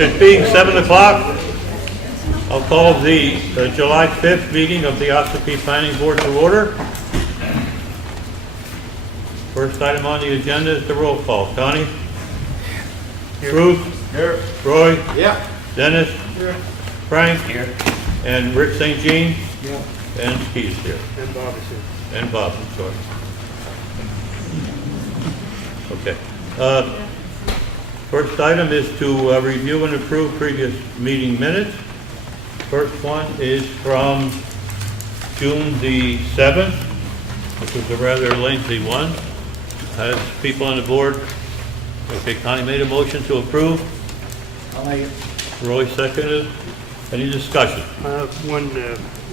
It being 7 o'clock, I'll call the July 5th meeting of the Ossipee Planning Board to order. First item on the agenda is the roll call. Connie? Here. Bruce? Here. Roy? Yeah. Dennis? Here. Frank? Here. And Rick St. Jean? Yeah. And Keith's here. And Bob is here. And Bob, I'm sorry. Okay. First item is to review and approve previous meeting minutes. First one is from June the 7th, which was a rather lengthy one. Has people on the board? Okay, Connie made a motion to approve. I'll make it. Roy seconded. Any discussion? One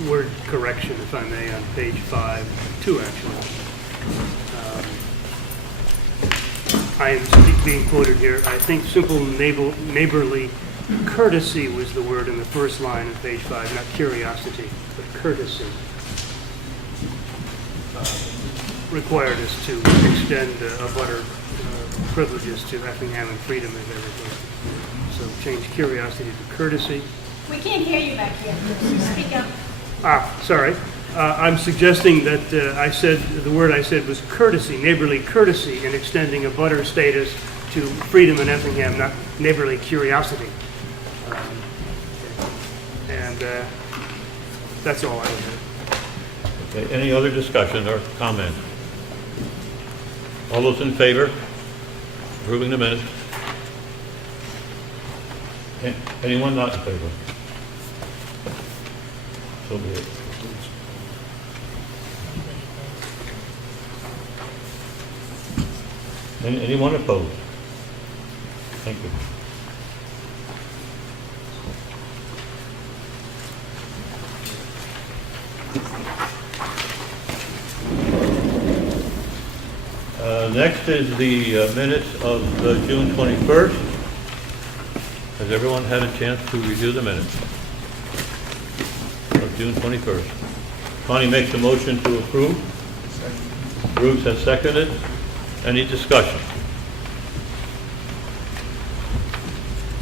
word correction, if I may, on page 5, 2 actually. I am being quoted here. I think simple neighborly courtesy was the word in the first line of page 5, not curiosity, but courtesy. Required us to extend abutter privileges to Effingham and Freedom and everything. So change curiosity to courtesy. We can't hear you back here. Speak up. Sorry. I'm suggesting that I said, the word I said was courtesy, neighborly courtesy in extending abutter status to Freedom and Effingham, not neighborly curiosity. And that's all I would have. Okay, any other discussion or comment? All those in favor? Approving the minutes? Anyone not in favor? So be it. Anyone opposed? Thank you. Next is the minutes of June 21st. Has everyone had a chance to review the minutes of June 21st? Connie makes a motion to approve. Bruce has seconded. Any discussion?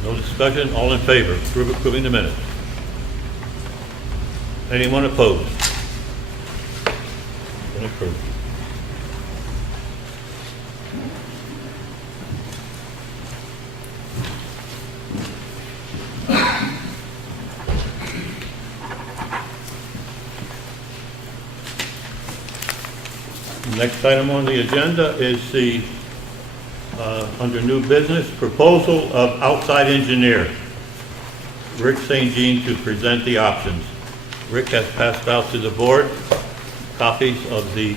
No discussion. All in favor? Approving the minutes. Anyone opposed? Been approved. Next item on the agenda is the, under new business, proposal of outside engineer, Rick St. Jean, to present the options. Rick has passed out to the board copies of the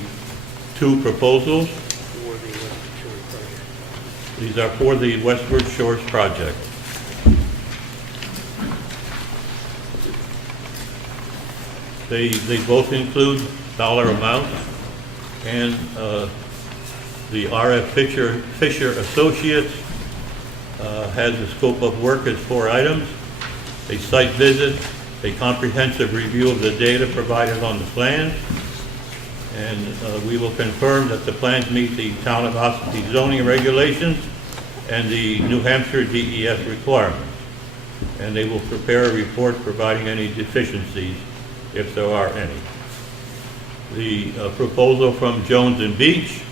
two proposals. These are for the Westward Shores project. They both include dollar amounts. And the R.F. Fisher Associates has a scope of work as 4 items: a site visit, a comprehensive review of the data provided on the plan, and we will confirm that the plans meet the Town of Ossipee zoning regulations and the New Hampshire DES requirements. And they will prepare a report providing any deficiencies, if there are any. The proposal from Jones and Beach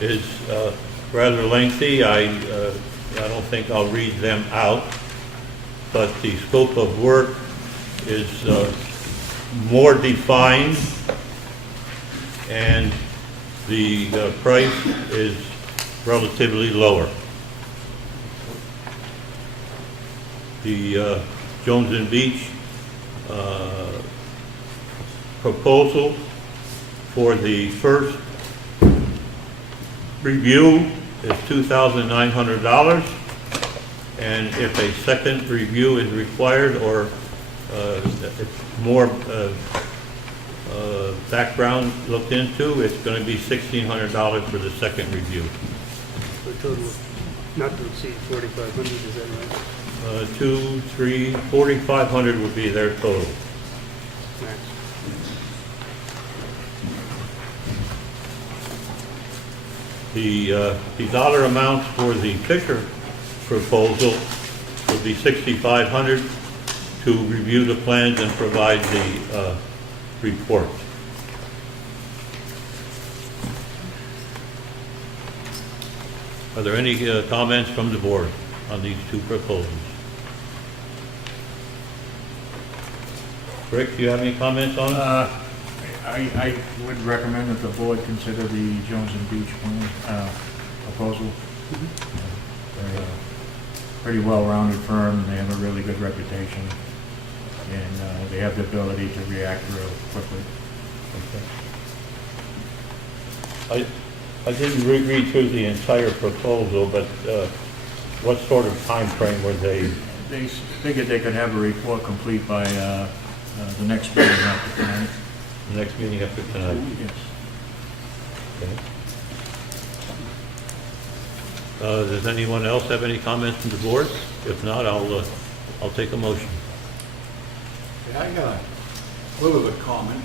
is rather lengthy. I don't think I'll read them out, but the scope of work is more defined, and the price is relatively lower. The Jones and Beach proposal for the first review is $2,900, and if a second review is required or more background looked into, it's going to be $1,600 for the second review. For a total of not to exceed 4,500, is that right? 2, 3, 4,500 would be their total. Max. The dollar amounts for the Fisher proposal would be $6,500 to review the plans and provide the report. Are there any comments from the board on these two proposals? Rick, do you have any comments on it? I would recommend that the board consider the Jones and Beach proposal. They're a pretty well-rounded firm, and they have a really good reputation, and they have the ability to react real quickly. Okay. I didn't read through the entire proposal, but what sort of time frame were they? They figured they could have a report complete by the next meeting after tonight. The next meeting after tonight? Yes. Okay. Does anyone else have any comments from the board? If not, I'll take a motion. Yeah, I got a little bit of comment.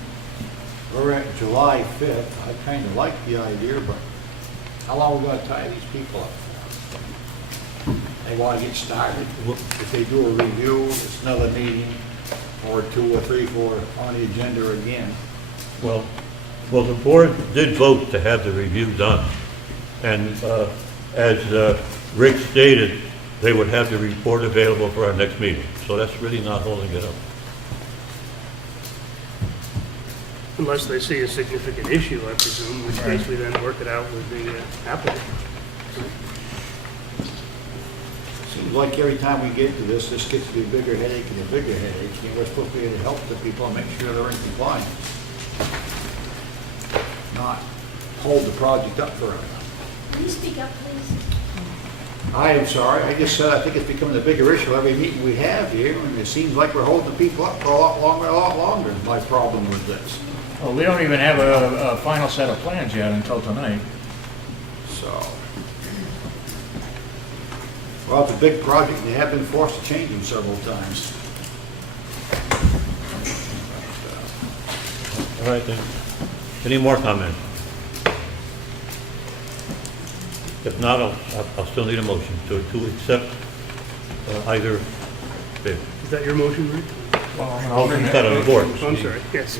We're at July 5th. I kind of like the idea, but how long are we going to tie these people up for? They want to get started. If they do a review, it's another meeting, or 2 or 3, 4 on the agenda again. Well, the board did vote to have the review done. And as Rick stated, they would have the report available for our next meeting. So that's really not holding it up. Unless they see a significant issue, I presume, in which case we then work it out with the applicant. Seems like every time we get to this gets to be a bigger headache and a bigger headache. And we're supposed to be able to help the people and make sure they're in compliance. Not hold the project up forever. Can you speak up, please? I am sorry. I just said I think it's becoming a bigger issue every meeting we have here, and it seems like we're holding the people up for a lot longer. Is my problem with this. Well, we don't even have a final set of plans yet until tonight. So, well, it's a big project, and they have been forced to change them several times. All right, then. Any more comments? If not, I'll still need a motion to accept either bid. Is that your motion, Rick? Motion's got on the board. Oh, I'm sorry, yes.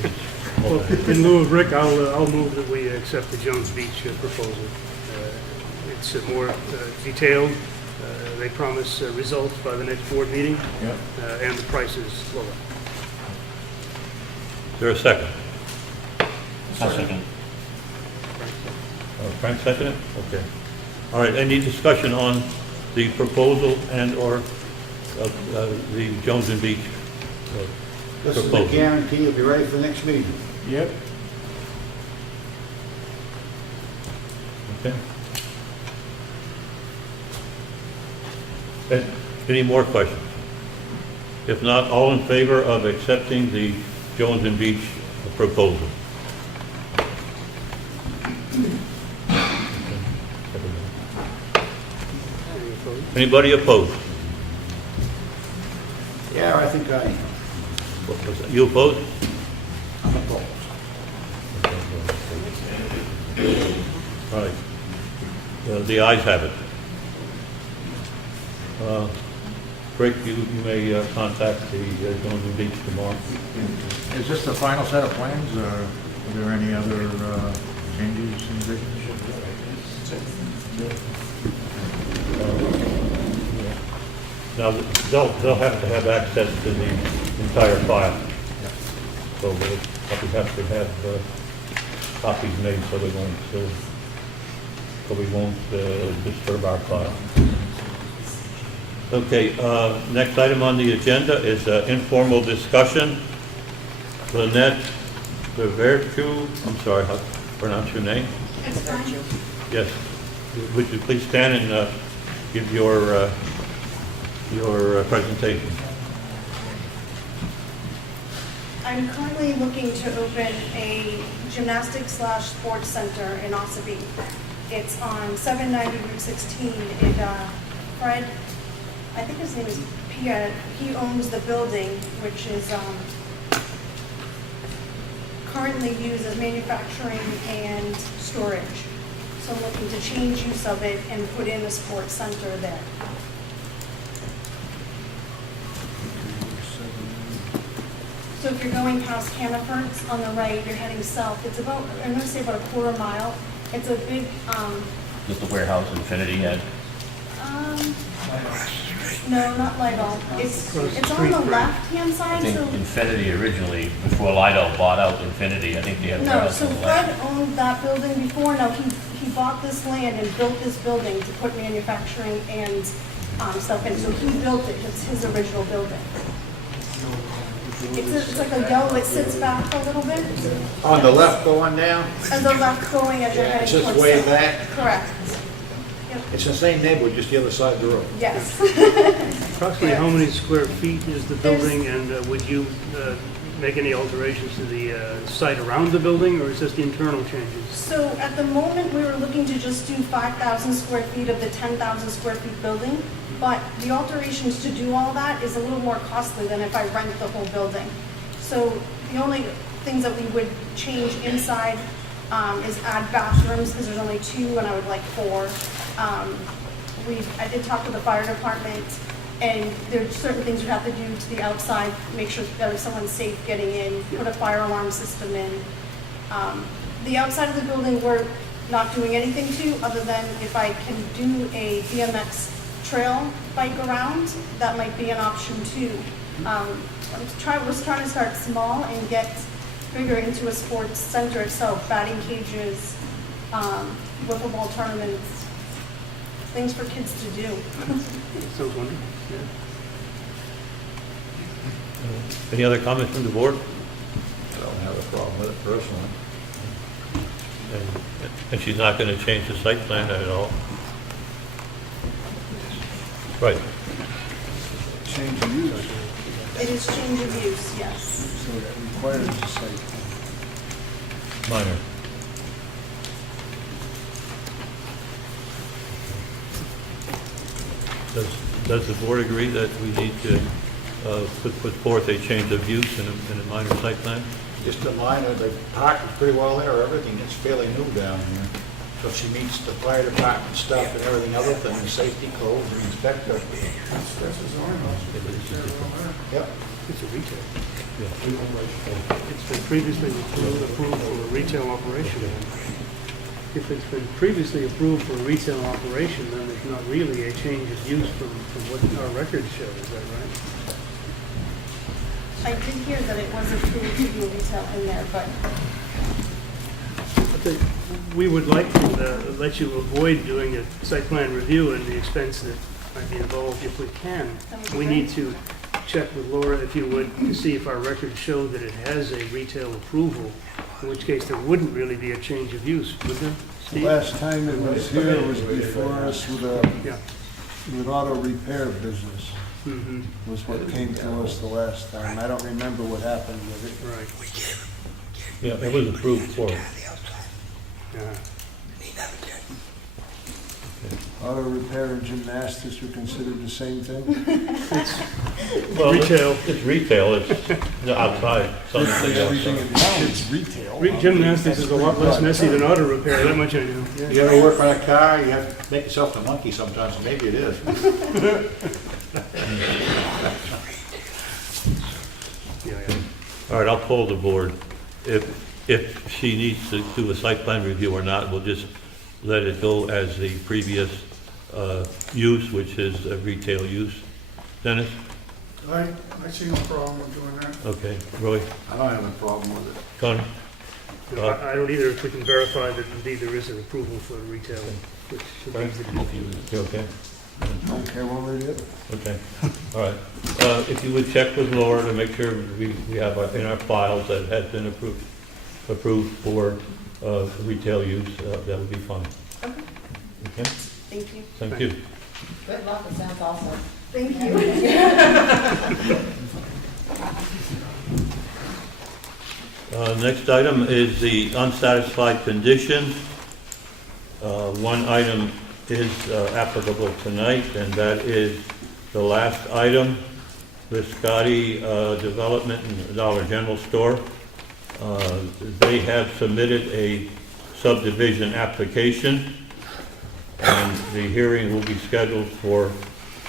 Well, in lieu of Rick, I'll move that we accept the Jones Beach proposal. It's more detailed. They promise results by the next board meeting, Yep. and the price is lower. Is there a second? I'll second. Frank seconded? Okay. All right, any discussion on the proposal and/or the Jones and Beach This is a proposal? guarantee you'll be ready for the next meeting. Yep. Okay. Any more questions? If not, all in favor of accepting the Jones and Beach proposal? Anybody opposed? Yeah, I think I am. What was that? You opposed? I'm opposed. All right. The ayes have it. Rick, you may contact the Jones and Beach tomorrow. Is this the final set of plans, or are there any other changes in vision? Now, they'll have to have access to the entire file. So we'll probably have to have copies made so we won't disturb our file. Okay, next item on the agenda is informal discussion. Lynette Beverchu, I'm sorry, how to pronounce your name? It's fine. Yes. Would you please stand and give your presentation? I'm currently looking to open a gymnastics/sports center in Ossipee. It's on 790 Route 16. Fred, I think his name is Pierre, he owns the building, which is currently used as manufacturing and storage. So I'm looking to change use of it and put in a sports center there. So if you're going past Hannaford's on the right, you're heading south, it's about, I'm gonna say about a quarter mile. It's a big, Just the warehouse Infinity had. no, not Lidl. It's on the left-hand I side, think so, Infinity originally, before Lidl bought out Infinity, I think they had a no, warehouse so on the left. Fred owned that building before. Now, he bought this land and built this building to put manufacturing and stuff in. So he built it, it's his original building. It's like a yellow, it sits back a little bit. On the left going down, And the left going as you're heading it's towards just way south. back. Correct. Yep. It's the same neighborhood, just the other side of the road. Yes. Approximately how many square feet is the building, and would you make any alterations to the site around the building, or is this the internal changes? So at the moment, we were looking to just do 5,000 square feet of the 10,000 square feet building, but the alterations to do all that is a little more costly than if I rent the whole building. So the only things that we would change inside is add bathrooms, because there's only 2 and I would like 4. I did talk to the fire department, and there's certain things you have to do to the outside, make sure that if someone's safe getting in, put a fire alarm system in. The outside of the building, we're not doing anything to, other than if I can do a BMX trail bike around, that might be an option too. Was trying to start small and get bigger into a sports center itself, batting cages, wiffle ball tournaments, things for kids to do. Sounds wonderful, yeah. Any other comments from the board? I don't have a problem with it personally. And she's not going to change the site plan at all? Right. Change of use, It is change of use, yes. so that requires a site plan. Minor. Does the board agree that we need to put forth a change of use in a minor site plan? Just a minor, the park is pretty well there, everything is fairly new down here. So she meets the fire department stuff and everything other than the safety codes and inspector. That's his own house. Yep. It's a retail. It's been previously approved for a retail operation. If it's been previously approved for a retail operation, then there's not really a change of use from what our records show, is that right? I did hear that it was approved to do retail in there, but We would like to let you avoid doing a site plan review and the expense that might be involved if we can. That would be We great. need to check with Laura, if you would, to see if our records show that it has a retail approval, in which case there wouldn't really be a change of use, would there? The Steve? last time it was here, it was before us with Yeah. with auto repair business, Mm-hmm. was what came to us the last time. I don't remember what happened with it. Right. Yeah, it was approved for it. Yeah. Auto repair and gymnastics are considered the same thing? Well, Retail. It's retail, it's outside. Something Everything outside. in town is retail. Gymnastics is a lot less messy than auto repair, that much I know. Yeah. You ever work on a car, you have to make yourself the monkey sometimes, maybe it is. Yeah. All right, I'll poll the board. If she needs to do a site plan review or not, we'll just let it go as the previous use, which is a retail use. Dennis? I see no problem with doing that. Okay. Roy? I don't have a problem with it. Connie? No, I don't either, if we can verify that indeed there is an approval for retail, which means that You okay? Don't care one way or the other. Okay. All right. If you would check with Laura to make sure we have in our files that it has been approved for retail use, that would be fine. okay, Okay? thank you. Thank you. Good luck, it sounds awesome. Thank you. Next item is the unsatisfied condition. One item is applicable tonight, and that is the last item, Viscotti Development and Dollar General Store. They have submitted a subdivision application, and the hearing will be scheduled for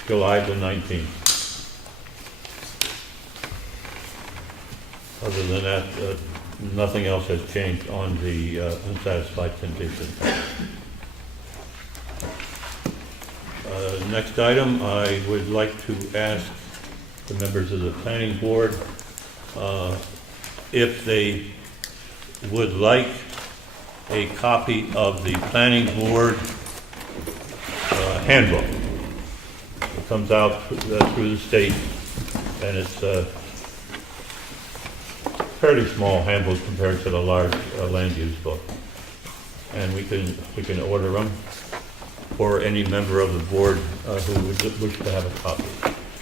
July the 19th. Other than that, nothing else has changed on the unsatisfied condition. Next item, I would like to ask the members of the planning board if they would like a copy of the planning board handbook. It comes out through the state, and it's a fairly small handbook compared to the large land use book. And we can order them for any member of the board who would wish to have a copy.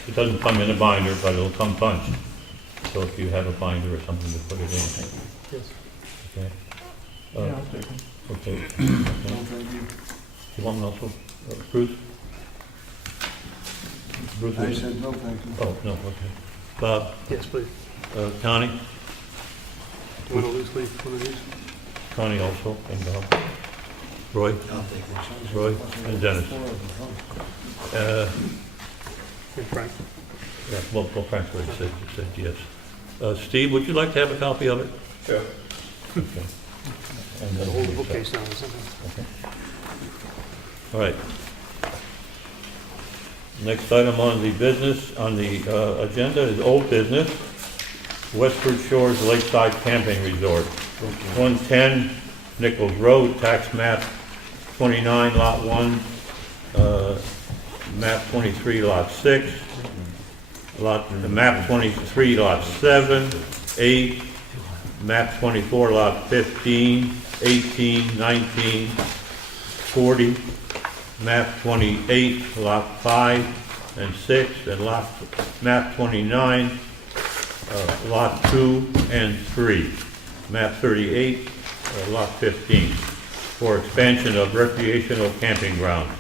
It doesn't come in a binder, but it'll come punched. So if you have a binder or something to put it in. Yes. Okay. Yeah, I'll take them. Okay. No, thank you. You want one also? Bruce? Bruce? I said no, thank you. Oh, no, okay. Bob? Yes, please. Connie? Do you want to loose leaf one of these? Connie also, and Bob? Roy? Roy and Dennis. And Frank? Yeah, well, Frank said yes. Steve, would you like to have a copy of it? Sure. Okay. And then Hold the bookcase down or something. Okay. All right. Next item on the agenda is old business, Westford Shores Lakeside Camping Resort, 110 Nichols Road, tax map 29, lot 1, map 23, lot 6, map 23, lot 7, 8, map 24, lot 15, 18, 19, 40, map 28, lot 5 and 6, and map 29, lot 2 and 3, map 38, lot 15, for expansion of recreational camping ground.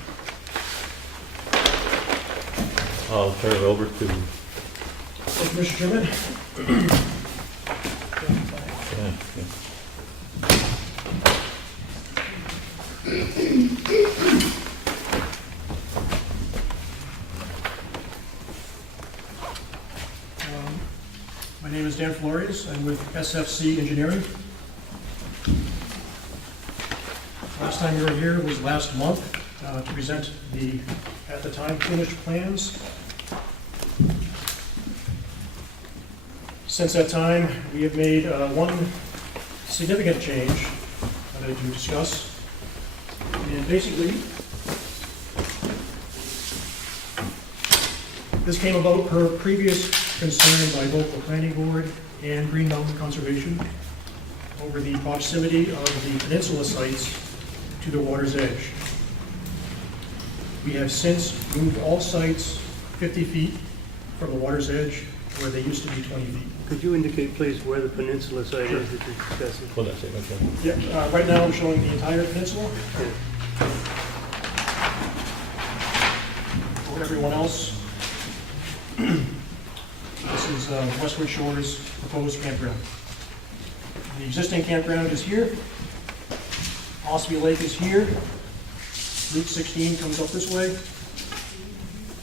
I'll turn it over to Thank you, Mr. Chairman. My name is Dan Flores. I'm with SFC Engineering. Last time you were here was last month to present the, at the time, finished plans. Since that time, we have made one significant change that I do discuss. And basically, this came about per previous concern by both the Planning Board and Green Mountain Conservation over the proximity of the peninsula sites to the water's edge. We have since moved all sites 50 feet from the water's edge where they used to be 20 feet. Could you indicate, please, where the peninsula site is that you're discussing? Well, that's it, okay. Yeah, right now I'm showing the entire peninsula. For everyone else, this is Westwood Shores proposed campground. The existing campground is here. Ossipee Lake is here. Route 16 comes up this way.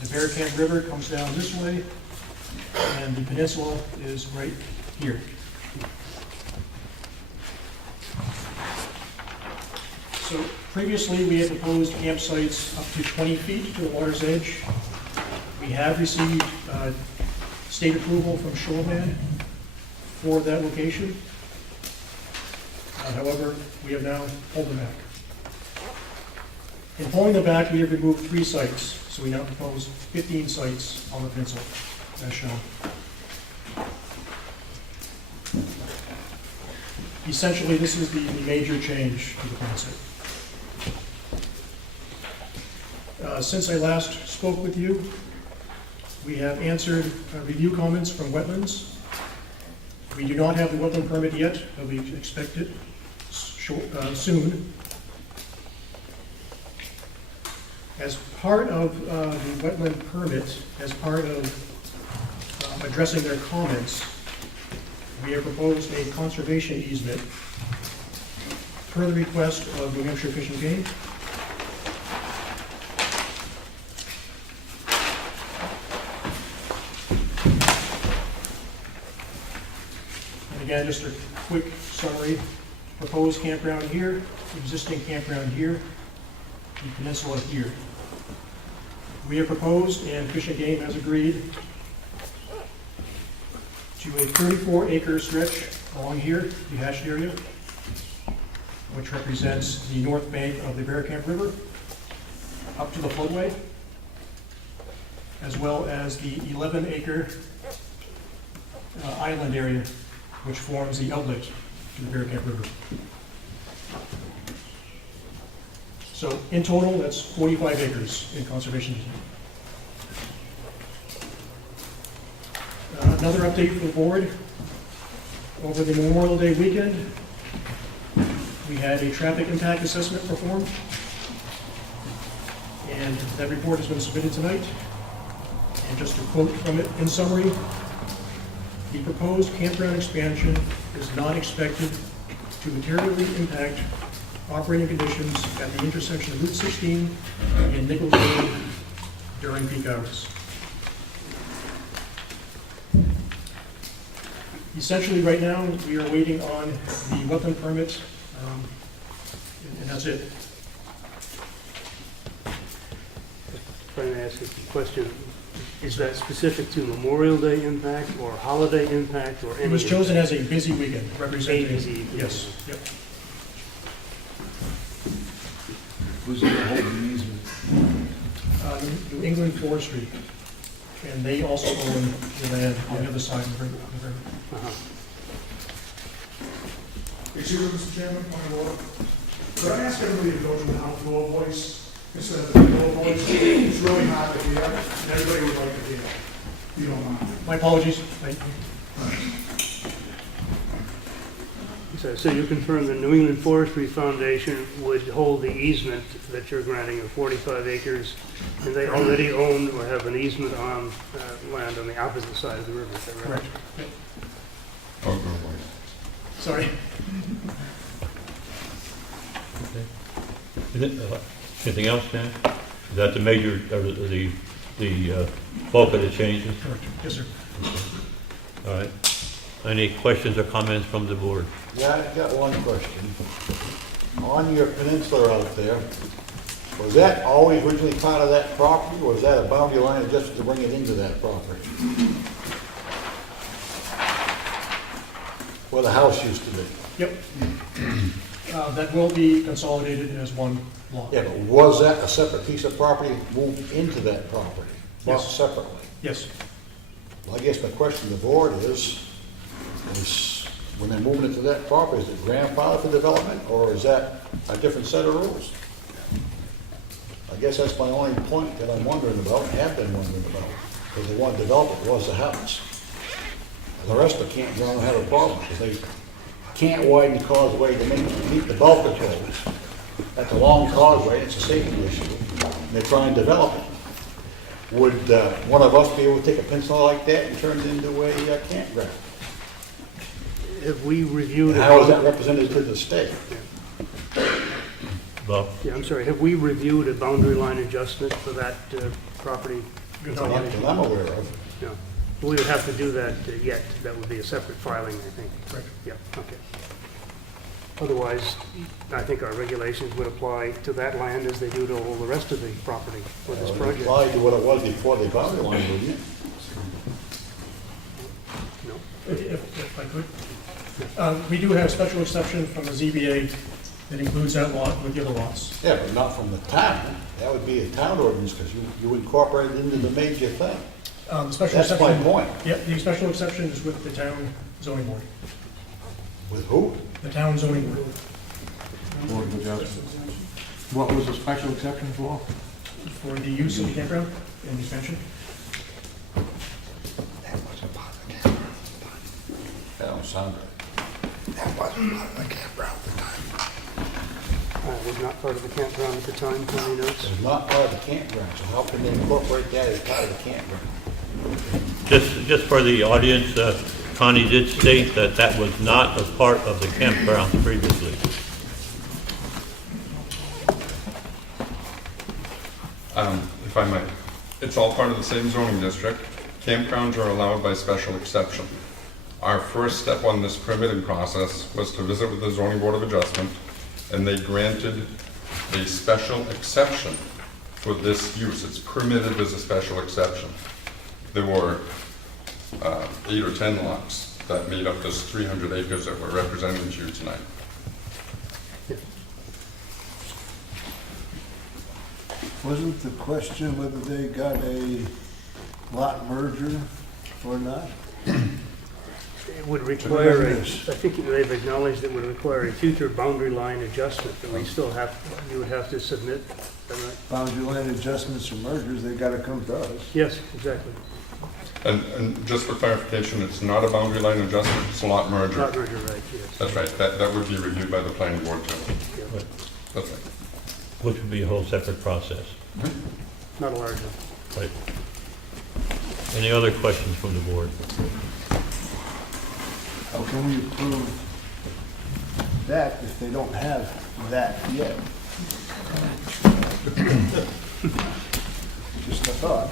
The Barron River comes down this way. And the peninsula is right here. So previously we had proposed campsites up to 20 feet to the water's edge. We have received state approval from Shoreman for that location. However, we have now pulled them back. In pulling them back, we have removed 3 sites, so we now propose 15 sites on the peninsula, as shown. Essentially, this is the major change to the plan set. Since I last spoke with you, we have answered review comments from wetlands. We do not have the wetland permit yet, but we expect it soon. As part of the wetland permit, as part of addressing their comments, we have proposed a conservation easement per the request of New Hampshire Fish and Game. again, just a quick summary. Proposed campground here, existing campground here, and peninsula here. We have proposed, and Fish and Game has agreed, to a 34-acre stretch along here, the hatched area, which represents the north bank of the Bear Camp River, up to the floodway, as well as the 11-acre island area, which forms the outlet to the Bear Camp River. So in total, that's 45 acres in conservation easement. Another update for the board. Over the Memorial Day weekend, we had a traffic impact assessment performed, and that report has been submitted tonight. And just to quote from it in summary, the proposed campground expansion is not expected to materially impact operating conditions at the intersection of Route 16 and Nichols Road during peak hours. Essentially, right now, we are waiting on the wetland permit, and that's it. Trying to ask a question. Is that specific to Memorial Day impact or holiday impact or any? It was chosen as a busy weekend, representing. A busy weekend. Yes, yep. Who's going to hold the easement? New England Forestry, and they also own the land on the other side of the river. Uh-huh. Excuse me, Mr. Chairman, point of order. Could I ask everybody to go to an outdoor voice instead of an indoor voice? It's really hard to hear, and everybody would like to hear. If you don't mind. My apologies. So you confirm the New England Forestry Foundation would hold the easement that you're granting of 45 acres, and they already own or have an easement on land on the opposite side of the river, is that right? Correct. Oh, go away. Sorry. Anything else, Dan? Is that the major, or the bulk of the changes? Correct. Yes, sir. All right. Any questions or comments from the board? Yeah, I've got one question. On your peninsula out there, was that always originally part of that property, or was that a boundary line adjusted to bring it into that property? Where the house used to be? Yep. That will be consolidated as one lot. Yeah, but was that a separate piece of property moved into that property? Bought Yes. separately? Yes. Well, I guess my question to the board is when they're moving into that property, is it grandfathered for development, or is that a different set of rules? I guess that's my only point that I'm wondering about, and have been wondering about, because the one development was the house. The rest of the campground have a problem, because they can't widen the causeway to meet the bulk controls. That's a long causeway, it's a safety issue, and they're trying to develop it. Would one of us be able to take a pencil like that and turn it into a campground? Have we reviewed? And how is that represented to the state? Bob? Yeah, I'm sorry. Have we reviewed a boundary line adjustment for that property? Not that I'm aware of. No. We would have to do that yet. That would be a separate filing, I think. Correct. Yeah, okay. Otherwise, I think our regulations would apply to that land as they do to all the rest of the property for this project. Apply to what it was before the boundary line, wouldn't it? No. If I could. We do have special exception from the ZBA that includes that lot with the other lots. Yeah, but not from the town. That would be a town ordinance, because you incorporate it into the major thing. The special That's exception. my point. Yep, the special exception is with the town zoning board. With who? The town zoning board. Board of Adjustment. What was the special exception for? For the use of the campground and expansion. That don't sound right. That wasn't part of the campground at the time. It was not part of the campground at the time, Tony notes. It's not part of the campground, so how can they incorporate that as part of the campground? Just for the audience, Connie did state that that was not a part of the campground previously. If I might, it's all part of the same zoning district. Campgrounds are allowed by special exception. our first step on this permitting process was to visit with the Zoning Board of Adjustment, and they granted a special exception for this use. It's permitted as a special exception. There were 8 or 10 lots that made up this 300 acres that we're representing to you tonight. Wasn't the question whether they got a lot merger or not? It would require, I think they've acknowledged it would require a future boundary line adjustment that we still have, you would have to submit. Is that right? Boundary line adjustments or mergers, they gotta come to us. Yes, exactly. And just for clarification, it's not a boundary line adjustment, it's a lot merger. Lot merger, right, yes. That's right, that would be reviewed by the planning board too. Yeah. That's right. Which would be a whole separate process. Not a large one. Right. Any other questions from the board? How can we approve that if they don't have that yet? Just a thought.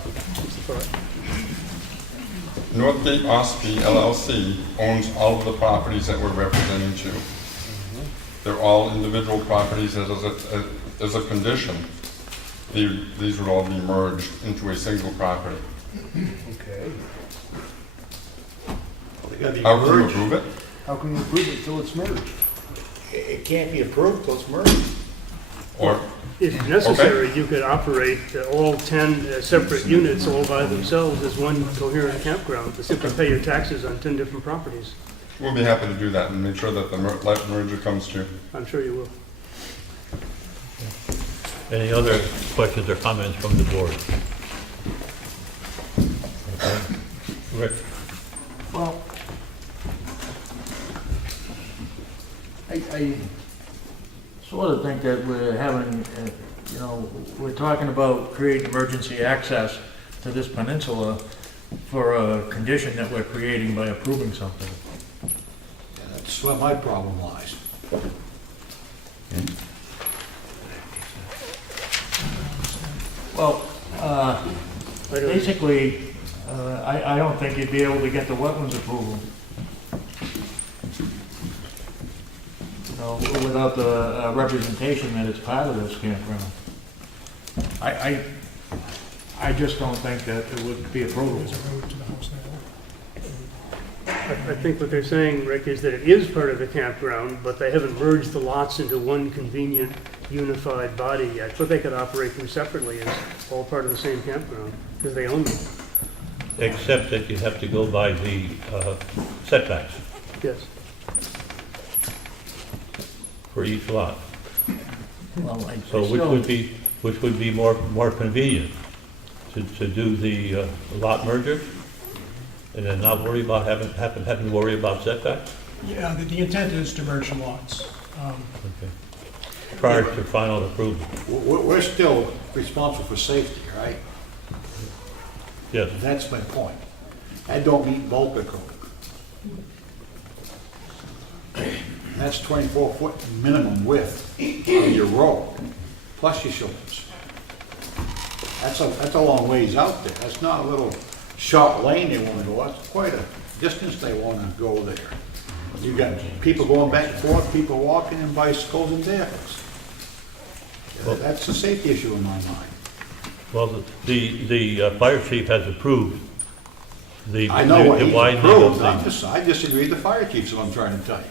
Northgate Ossipee LLC owns all of the properties that we're representing to. They're all individual properties. As a condition, these would all be merged into a single property. Okay. They gotta be How can you merged. approve it? How can you approve it till it's merged? It can't be approved till it's merged. Or, If necessary, you could operate all 10 separate units all by themselves as one coherent campground, to simply pay your taxes on 10 different properties. we'll be happy to do that and make sure that the merger comes to you. I'm sure you will. Any other questions or comments from the board? Okay. Rick? Well, I sort of think that we're having, we're talking about creating emergency access to this peninsula for a condition that we're creating by approving something. That's where my problem lies. Well, basically, I don't think you'd be able to get the wetlands approval. Without the representation that it's part of this campground. I just don't think that it would be approvable. I think what they're saying, Rick, is that it is part of the campground, but they haven't merged the lots into one convenient, unified body yet. But they could operate them separately as all part of the same campground, because they own them. Except that you have to go by the setbacks Yes. for each lot. Well, So which would be more convenient? To do the lot merger? And then not worry about having to worry about setbacks? Yeah, the intent is to merge the lots. Okay. Prior to final approval? We're still responsible for safety, right? Yes. That's my point. I don't meet bulk code. That's 24-foot minimum width of your road, plus your shoulders. That's a long ways out there. That's not a little short lane they want to go. That's quite a distance they want to go there. You got people going back and forth, people walking, and bicycles and vehicles. Well, that's a safety issue in my mind. Well, the fire chief has approved the I know what he's widening approved. of the... I disagree with the fire chief's what I'm trying to tell you.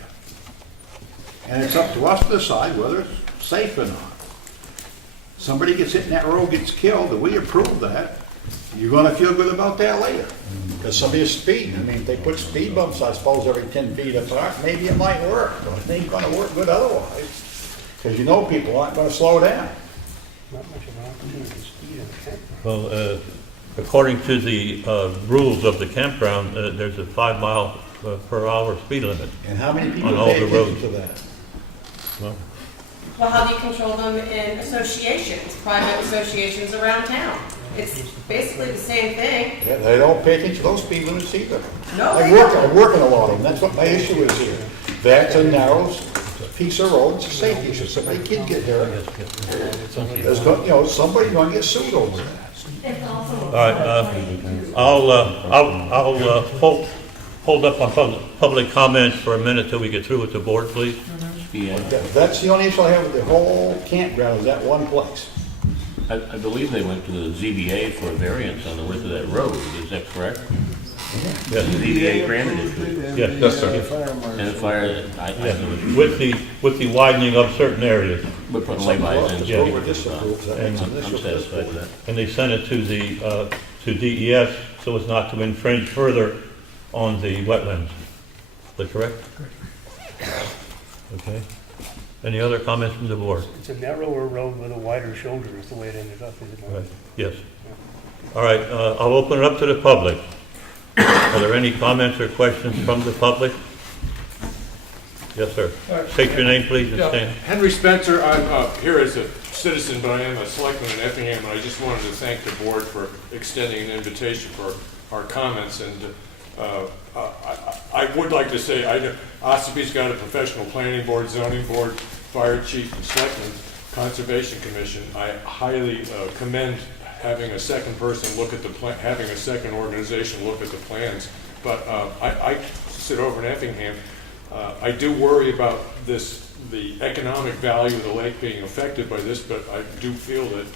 And it's up to us to decide whether it's safe or not. Somebody gets hit in that road, gets killed, and we approve that, you're gonna feel good about that later. Because somebody's speeding. I mean, if they put speed bumps, I suppose, every 10 feet apart, maybe it might work, but it ain't gonna work good otherwise. Because you know people aren't gonna slow down. Not much of an opportunity to speed in the campground. Well, according to the rules of the campground, there's a 5 mile per hour speed limit. And how many On people all pay the attention roads. to that? Well, Well, how do you control them in associations, private associations around town? It's basically the same thing. Yeah, they don't pay attention to those speed limits either. No, I they work don't. in a lot of them, that's what my issue is here. That's a narrow piece of road, it's a safety issue, somebody kid get hurt. There's somebody's gonna get sued over that. all right, I'll hope hold up on public comments for a minute till we get through with the board, please? Yeah, That's the only issue I have with the whole campground, is that one place. I believe they went to the ZBA for a variance on the width of that road, is that correct? Yes. The ZBA granted it to them. Yes, sir. And the fire, Yes, with the widening of certain areas. we're putting laybys in. Yeah. so Over disapproves, that makes an I'm issue for this satisfied with board. that. And they sent it to to DES so as not to infringe further on the wetlands. Is that correct? Correct. Okay. Any other comments from the board? It's a narrower road with a wider shoulder is the way it ended up, is it not? Right. Yes. All right, I'll open it up to the public. Are there any comments or questions from the public? Yes, sir. State your name, please, and Yeah, stand. Henry Spencer, I'm here as a citizen, but I am a selectman in Effingham, and I just wanted to thank the board for extending an invitation for our comments. And I would like to say, Ossipee's got a professional planning board, zoning board, fire chief, and selectmen, conservation commission. I highly commend having a second person look at the plan, having a second organization look at the plans. But I sit over in Effingham. I do worry about the economic value of the lake being affected by this, but I do feel that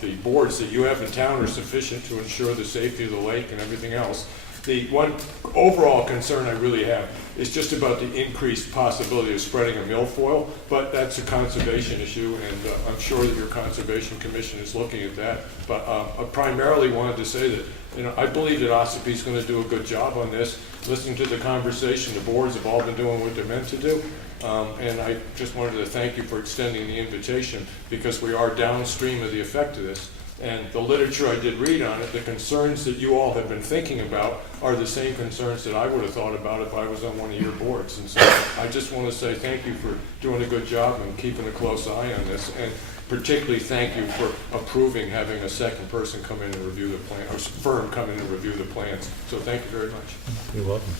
the boards that you have in town are sufficient to ensure the safety of the lake and everything else. The one overall concern I really have is just about the increased possibility of spreading a milfoil, but that's a conservation issue, and I'm sure that your Conservation Commission is looking at that. But I primarily wanted to say that, I believe that Ossipee's going to do a good job on this. Listening to the conversation, the boards have all been doing what they're meant to do. And I just wanted to thank you for extending the invitation, because we are downstream of the effect of this. And the literature I did read on it, the concerns that you all have been thinking about are the same concerns that I would have thought about if I was on one of your boards. And so I just want to say thank you for doing a good job and keeping a close eye on this. And particularly thank you for approving having a second person come in and review the plan, or firm come in and review the plans. So thank you very much. You're welcome.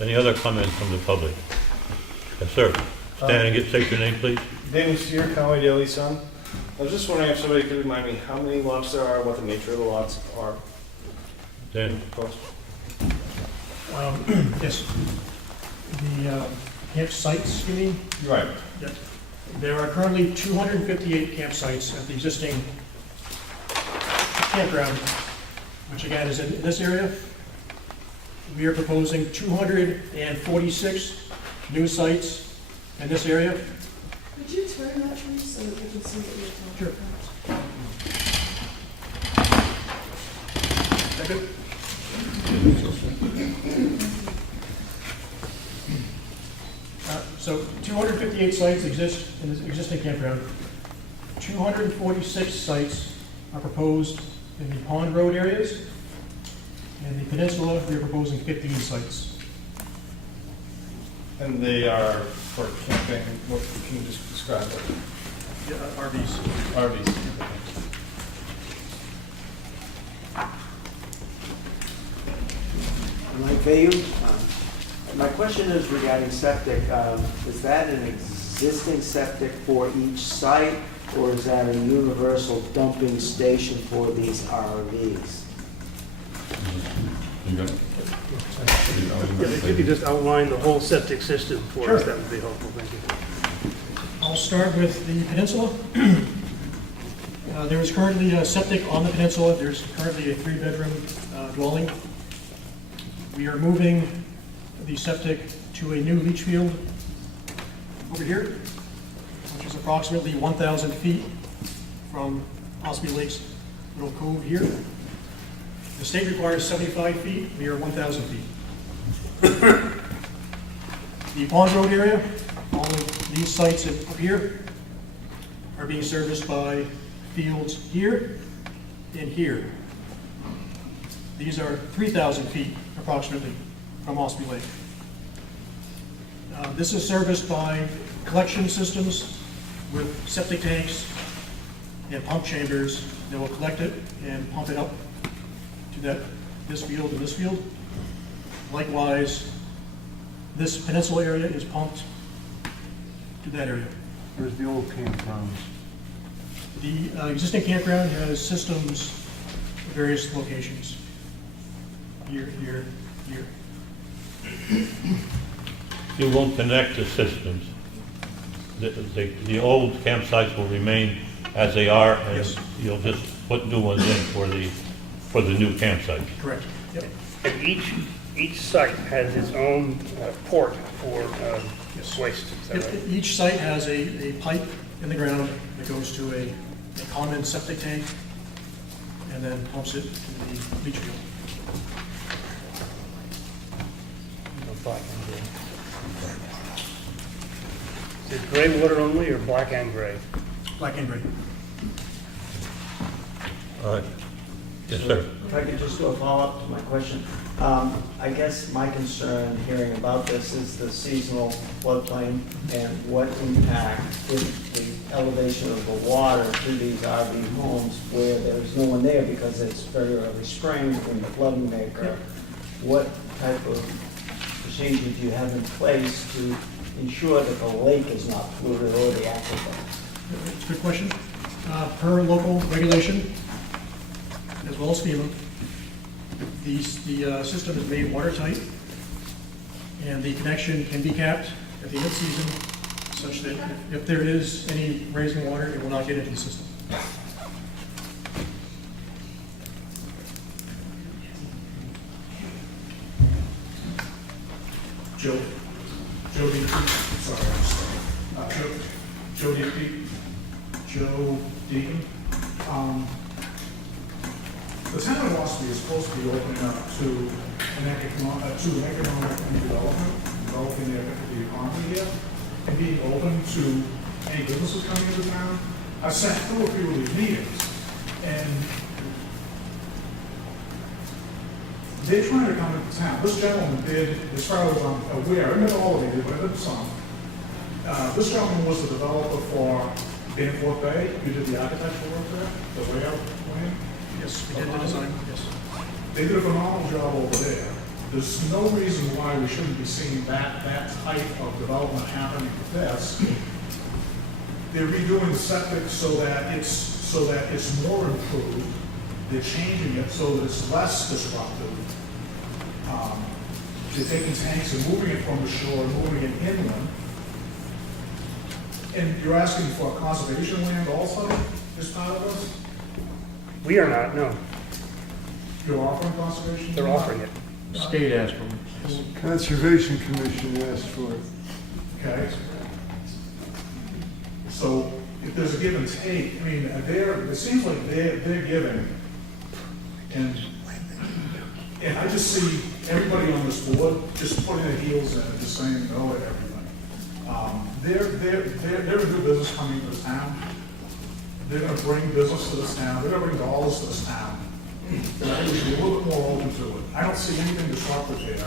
Any other comments from the public? Yes, sir. Stand and state your name, please. Danny Steer, Conway Daily Sun. I was just wondering if somebody could remind me how many lots there are, what the nature of the lots are. Dan. Yes. The campsites, you mean? Right. Yep. There are currently 258 campsites at the existing campground, which again is in this area. We are proposing 246 new sites in this area. Could you turn that, please, so that we can see what you're talking Sure. about? Is that good? So 258 sites exist in this existing campground. 246 sites are proposed in the Pond Road areas. In the peninsula, we are proposing 15 sites. And they are for camping, what can you just describe it? Yeah, RVs. RVs. Mike Fayou. My question is regarding septic. Is that an existing septic for each site, or is that a universal dumping station for these RVs? You got it? Yeah, if you could just outline the whole septic system for us, that would be helpful, thank you. I'll start with the peninsula. There is currently a septic on the peninsula. There's currently a 3-bedroom dwelling. We are moving the septic to a new leach field over here, which is approximately 1,000 feet from Ossipee Lake's little cove here. The state requires 75 feet, we are 1,000 feet. The Pond Road area, all of these sites up here are being serviced by fields here and here. These are 3,000 feet approximately from Ossipee Lake. This is serviced by collection systems with septic tanks and pump chambers that will collect it and pump it up to this field and this field. Likewise, this peninsula area is pumped to that area. Where's the old campgrounds? The existing campground has systems at various locations. Here, here, here. You won't connect the systems. The old campsites will remain as they are, and Yes. you'll just put new ones in for the new campsite. Correct. Yep. And each site has its own port for Yes. waste, is that right? Each site has a pipe in the ground that goes to a common septic tank and then pumps it to the leach field. Is it gray water only or black and gray? Black and gray. Yes, sir. If I could just do a follow-up to my question. I guess my concern hearing about this is the seasonal floodplain and what impact if the elevation of the water to these RV homes where there's no one there because it's very early spring when the flooding may occur. What type of procedure do you have in place to ensure that the lake is not polluted or the aquifer? It's a good question. Per local regulation, as well as FEMA, the system is made watertight, and the connection can be capped at the end of the season, such that if there is any raising water, it will not get into the system. Joe Deacon, sorry, I'm sorry. Joe Deacon. The town of Ossipee is supposed to be opening up to an economic development, developing the economy here, and being open to any businesses coming into town. I've sat through a few of these meetings, and they're trying to come into town. This gentleman did, as far as I'm aware, I didn't all of it, but I did some. This gentleman was the developer for Danforth Bay. You did the architectural work there, the layout plan. Yes, we did the design, yes. They did a phenomenal job over there. There's no reason why we shouldn't be seeing that type of development happening with this. They're redoing the septic so that it's more improved. They're changing it so that it's less disruptive. They're taking tanks and moving it from the shore, moving it inland. And you're asking for conservation land also as part of this? We are not, no. You're offering conservation? They're offering it. State asked for it. Conservation Commission asked for it. Okay. So if there's a give and take, I mean, it seems like they're giving. And I just see everybody on this board just putting their heels in and just saying no to everything. They're a new business coming to this town. They're gonna bring business to this town. They're gonna bring dollars to this town. And I think we should be a little bit more open to it. I don't see anything disruptive here.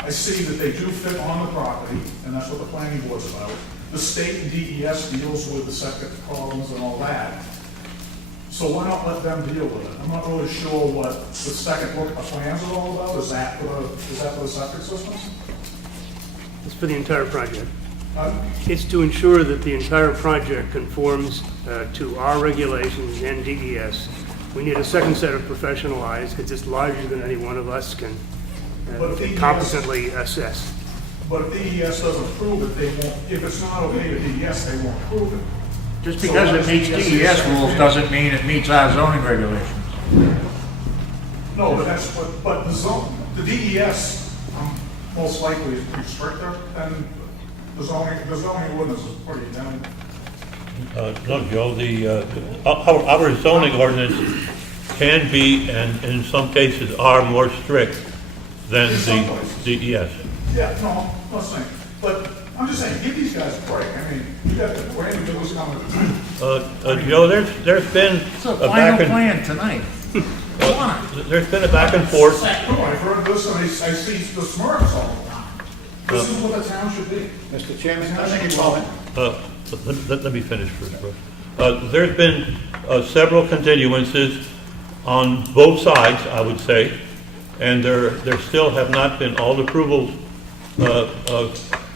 I see that they do fit on the property, and that's what the planning board's about. The state and DES deals with the septic problems and all that. So why not let them deal with it? I'm not really sure what the second look at the plans are all about. Is that for the septic systems? It's for the entire project. It's to ensure that the entire project conforms to our regulations and DES. We need a second set of professional eyes because it's larger than any one of us can competently assess. But if DES doesn't prove it, they won't, if it's not okay to DES, they won't prove it. Just because it meets DES rules doesn't mean it meets our zoning regulations. No, but the DES most likely is pretty stricter than the zoning ordinance is pretty down. No, Joe, our zoning ordinance can be, and in some cases are, more strict than the DES. Yeah, no, I'm not saying, but I'm just saying, give these guys a break. I mean, you got the brand new business coming to town. Joe, there's been a back and plan tonight. there's been a back and forth. No, I've heard this, and I see the smirks all the time. This is what the town should be. Mr. Chairman, I think it's all. Let me finish first, bro. There's been several continuances on both sides, I would say, and there still have not been all the approvals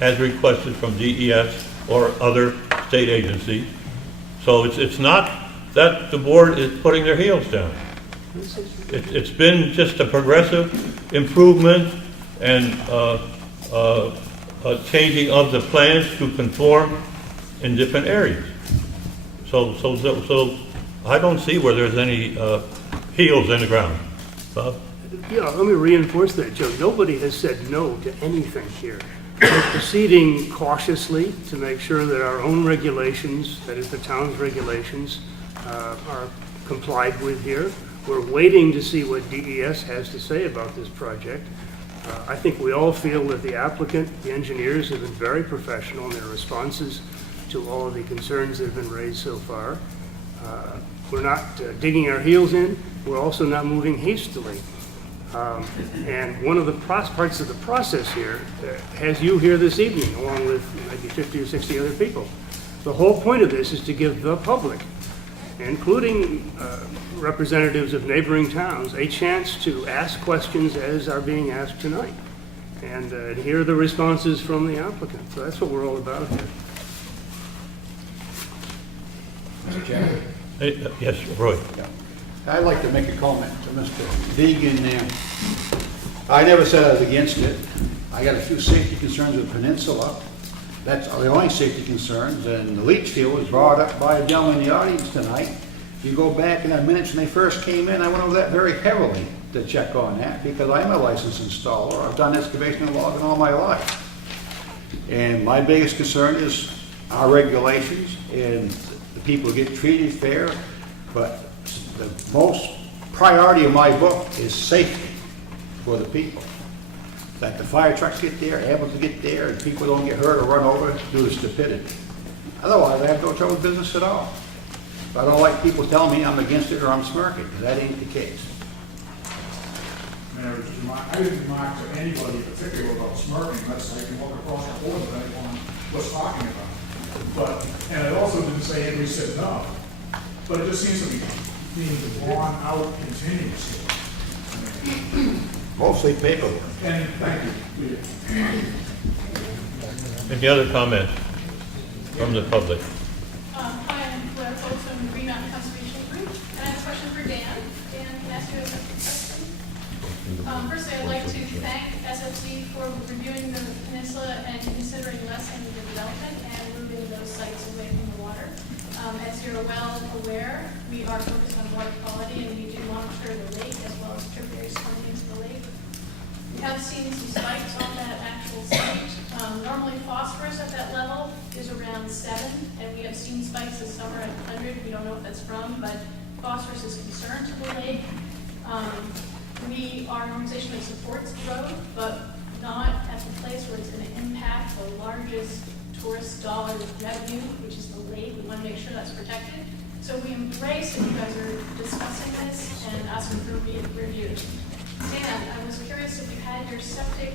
as requested from DES or other state agencies. So it's not that the board is putting their heels down. It's been just a progressive improvement and changing of the plans to conform in different areas. So I don't see where there's any heels in the ground. Bob? Yeah, let me reinforce that, Joe. Nobody has said no to anything here. We're proceeding cautiously to make sure that our own regulations, that is the town's regulations, are complied with here. We're waiting to see what DES has to say about this project. I think we all feel that the applicant, the engineers, have been very professional in their responses to all of the concerns that have been raised so far. We're not digging our heels in. We're also not moving hastily. And one of the parts of the process here has you here this evening, along with maybe 50 or 60 other people. The whole point of this is to give the public, including representatives of neighboring towns, a chance to ask questions as are being asked tonight, and hear the responses from the applicant. So that's what we're all about here. Mr. Chairman? Yes, Roy. I'd like to make a comment to Mr. Deegan there. I never said I was against it. I got a few safety concerns with Peninsula. That's the only safety concerns, and the leach field was brought up by a gentleman in the audience tonight. If you go back in the minutes when they first came in, I went over that very heavily to check on that, because I'm a licensed installer. I've done excavation and logging all my life. And my biggest concern is our regulations, and the people get treated fair, but the most priority in my book is safety for the people. That the fire trucks get there, able to get there, and people don't get hurt or run over due to stupidity. Otherwise, I have no trouble with business at all. But I don't like people telling me I'm against it or I'm smirking, because that ain't the case. Mayor, I didn't remark to anybody in particular about smirking, unless I can walk across the board that anyone was talking about. But, and I also didn't say Henry said no, but it just seems to be being drawn out continuously. Mostly paperwork. And thank you. Any other comments from the public? Hi, I'm Kwiatkowski from the Green Mountain Conservation Group, and I have a question for Dan. Dan, can I ask you a question? Firstly, I'd like to thank SFC for reviewing the peninsula and considering less energy development and moving those sites away from the water. As you're well aware, we are focused on water quality, and we do monitor the lake as well as tributaries coming into the lake. We have seen some spikes on that actual site. Normally phosphorus at that level is around 7, and we have seen spikes this summer at 100. We don't know what that's from, but phosphorus is a concern to the lake. We are an organization that supports the road, but not at the place where it's going to impact the largest tourist dollar revenue, which is the lake. We want to make sure that's protected. So we embrace that you guys are discussing this and asking for review. Dan, I was curious if you had your septic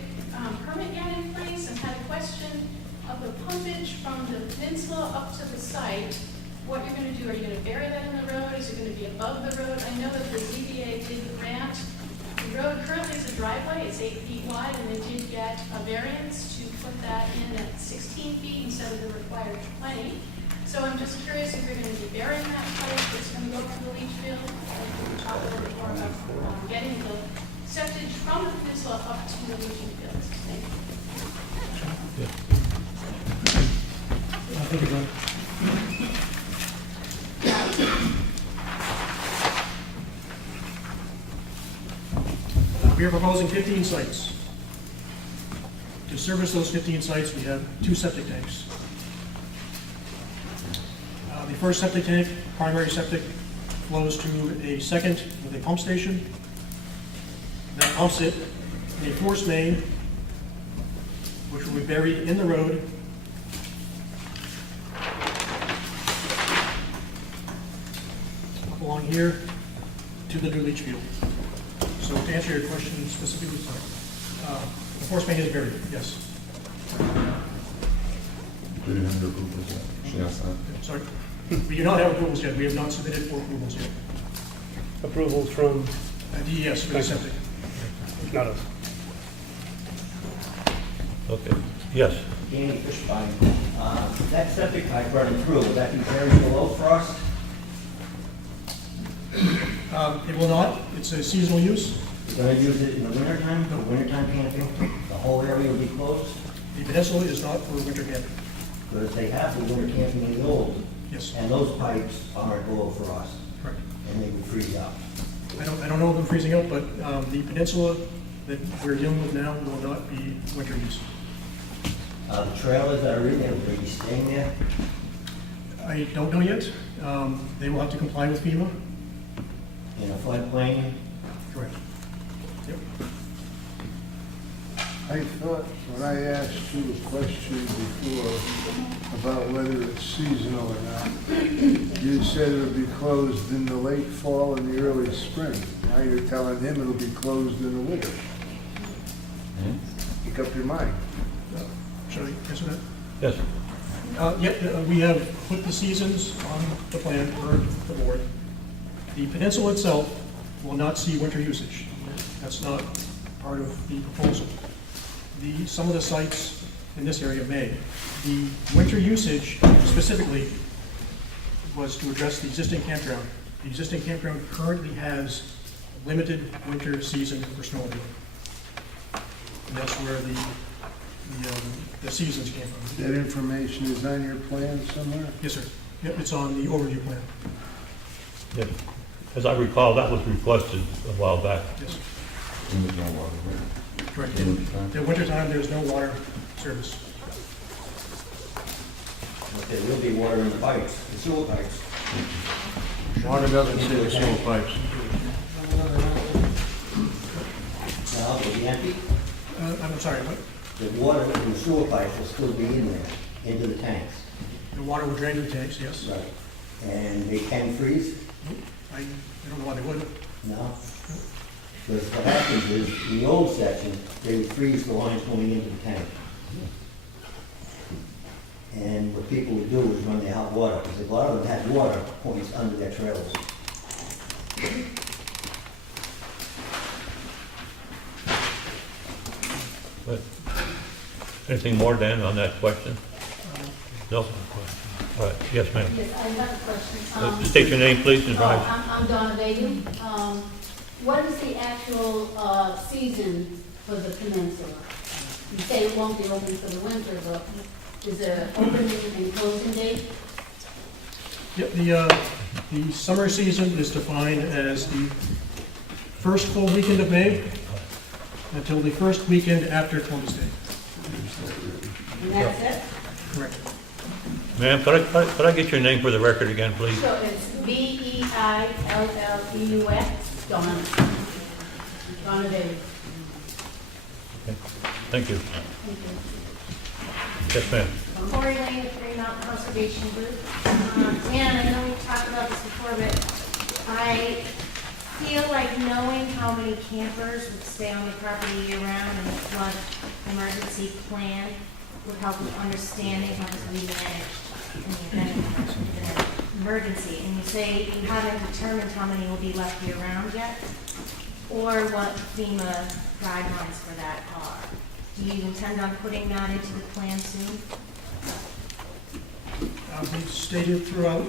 permit yet in place, and had a question of the pumpage from the peninsula up to the site. What you're going to do? Are you going to bury that in the road? Is it going to be above the road? I know that the ZBA did grant. The road currently is a driveway. It's 8 feet wide, and they did get a variance to put that in at 16 feet instead of the required 20. So I'm just curious if you're going to be burying that pipe that's going to go through the leach field. And we can talk a little bit more about getting the septic from the peninsula up to the leaching fields. Thank you. Thank you, Brian. We are proposing 15 sites. To service those 15 sites, we have 2 septic tanks. The first septic tank, primary septic, flows to a second with a pump station. That pumps it in a force main, which will be buried in the road. Up along here to the new leach field. So to answer your question specifically, the force main is buried, yes. Do you have the approvals yet? She asked that. Sorry. We do not have approvals yet. We have not submitted for approvals yet. Approvals from DES for the septic. not us. Okay, yes. Danny Fishbein. That septic pipe running through, will that be buried below frost? It will not. It's a seasonal use. You're gonna use it in the wintertime, for wintertime camping? The whole area will be closed? The peninsula is not for winter camping. Because they have the winter camping in the old. Yes. And those pipes aren't below frost, Correct. and they would freeze up. I don't know if they're freezing up, but the peninsula that we're dealing with now will not be winter use. The trailers that are in there, will they be staying there? I don't know yet. They will have to comply with FEMA. In a floodplain? Correct. Yep. I thought when I asked you a question before about whether it's seasonal or not, you said it would be closed in the late fall and the early spring. Now you're telling him it'll be closed in the winter. Make up your mind. Should I answer that? Yes. We have put the seasons on the plan for the board. The peninsula itself will not see winter usage. That's not part of the proposal. Some of the sites in this area may. The winter usage specifically was to address the existing campground. The existing campground currently has limited winter season for snowmobile. And that's where the seasons came from. That information is on your plan somewhere? Yes, sir. Yep, it's on the overview plan. Yes. As I recall, that was requested a while back. Yes. And there's no water, right? Correct. In the wintertime, there's no water service. But there will be water in the pipes, the sewer pipes. Water doesn't sit in sewer pipes. Now, will be empty? I'm sorry, what? The water in the sewer pipes will still be in there, into the tanks. The water will drain the tanks, yes. Right. And they can freeze? I don't know why they would. No. Because what happens is, in the old section, they would freeze the lines going into the tank. And what people would do is run their hot water, because a lot of them had water points under their trailers. But anything more, Dan, on that question? No? All right, yes, ma'am. Yes, I have a question. State your name, please, and drive. I'm Donna Bailey. What is the actual season for the peninsula? You say it won't be open for the winter, but is there an opening and closing date? Yep, the summer season is defined as the first full weekend of May until the first weekend after Columbus Day. And that's it? Correct. Ma'am, could I get your name for the record again, please? So it's Beilleus, Donna. Donna Bailey. Okay. Thank you. Yes, ma'am. Lori Lane with Green Mountain Conservation Group. Dan, I know we've talked about this before, but I feel like knowing how many campers would stay on the property year-round and the flood emergency plan would help with understanding how this will be managed in the event of an emergency. And you say you haven't determined how many will be left year-round yet, or what FEMA guidelines for that are. Do you intend on putting that into the plan soon? We've stated throughout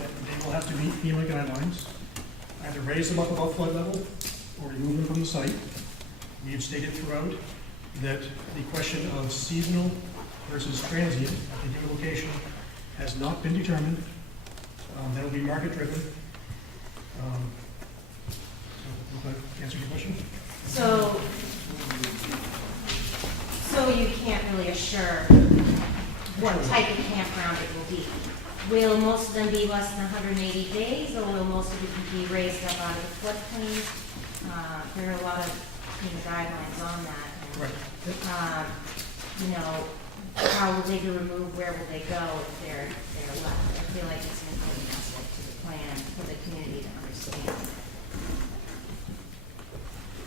that they will have to meet FEMA guidelines, either raise them up above flood level or remove them from the site. We have stated throughout that the question of seasonal versus transient at the new location has not been determined. That will be market driven. Will that answer your question? So you can't really assure what type of campground it will be. Will most of them be less than 180 days, or will most of them be raised up out of the floodplain? There are a lot of guidelines on that. Right. How will they be removed? Where will they go if they're left? I feel like it's an important aspect to the plan for the community to understand.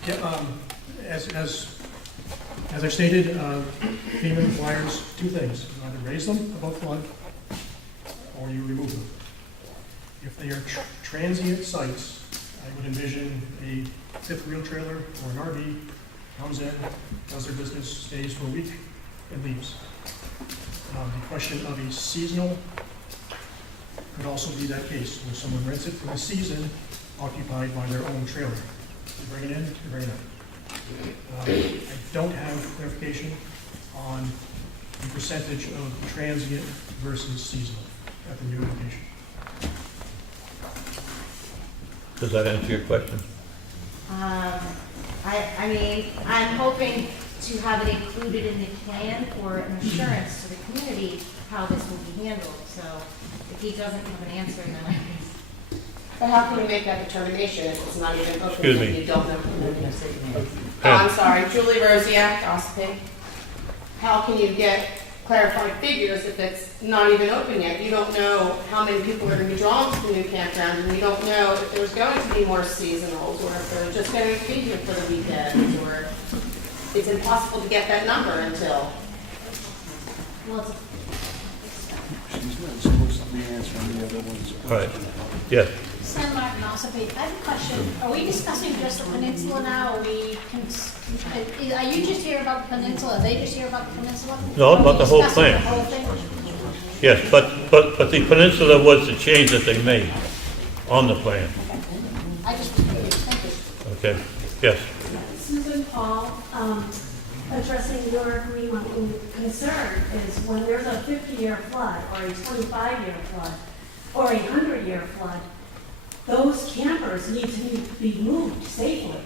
Yeah, as I stated, FEMA requires two things. You either raise them above flood or you remove them. If they are transient sites, I would envision a fifth wheel trailer or an RV comes in, does their business, stays for a week, and leaves. The question of a seasonal could also be that case, where someone rents it for the season, occupied by their own trailer. You bring it in, you bring it out. I don't have clarification on the percentage of transient versus seasonal at the new location. Does that answer your question? I mean, I'm hoping to have it included in the plan for an assurance to the community how this will be handled. So if he doesn't have an answer, then I can. But how can you make that determination if it's not even open? Excuse me. And you don't know. I'm sorry, Julie Rosiak, Ossipee. How can you get clarified figures if it's not even open yet? You don't know how many people are going to be drawn to the new campground, and you don't know if there's going to be more seasonals, or if they're just going to be here for the weekend, or it's impossible to get that number until. Well, it's She's not supposed to be answering the other one's question. All right. Yes. Sam Martin, Ossipee. I have a question. Are we discussing just the peninsula now? Are you just here about the peninsula? Are they just here about the peninsula? No, Are about we the whole discussing plan. the whole thing? Yes, but the peninsula was the change that they made on the plan. I just was curious. Thank you. Okay. Yes. Susan Paul, addressing your agreement and concern is when there's a 50-year flood or a 25-year flood or a 100-year flood, those campers need to be moved safely.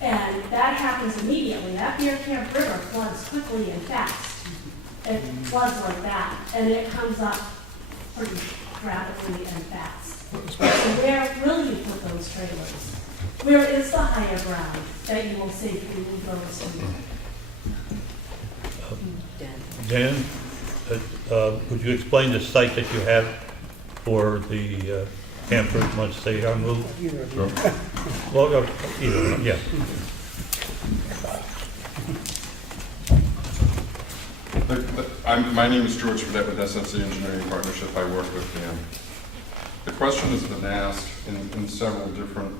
And that happens immediately. That Bear Camp River floods quickly and fast. It floods like that, and it comes up pretty rapidly and fast. So where will you put those trailers? Where is the higher ground that you will safely move those to? Dan, would you explain the site that you have for the campers once they are moved? Sure. Well, either one, yeah. My name is George Gillette with SNC Engineering Partnership. I work with Dan. The question has been asked in several different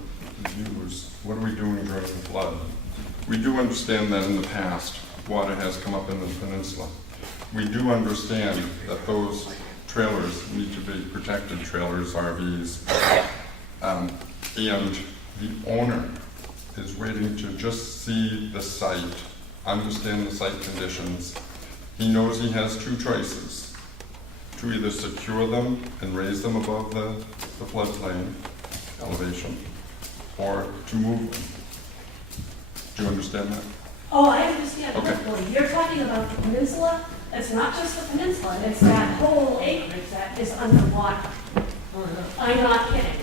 views. What are we doing during the flood? We do understand that in the past, water has come up in the peninsula. We do understand that those trailers need to be protected trailers, RVs, and the owner is waiting to just see the site, understand the site conditions. He knows he has two choices: to either secure them and raise them above the floodplain elevation, or to move them. Do you understand that? Oh, I understand Okay. perfectly. You're talking about the peninsula. It's not just the peninsula. It's that whole acreage that is underwater. I'm not kidding.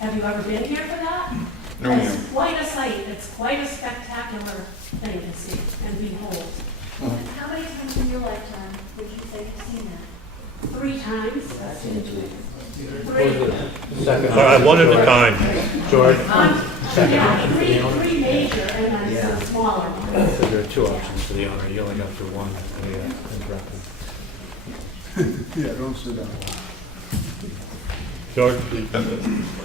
Have you ever been here for that? No, It's ma'am. quite a sight. It's quite a spectacular thing to see and behold. How many times in your lifetime would you say you've seen that? 3 times. All right, one at a time. George? Yeah, three major and then some smaller ones. So there are two options for the owner. You only got through one. Yeah, don't sit down. George?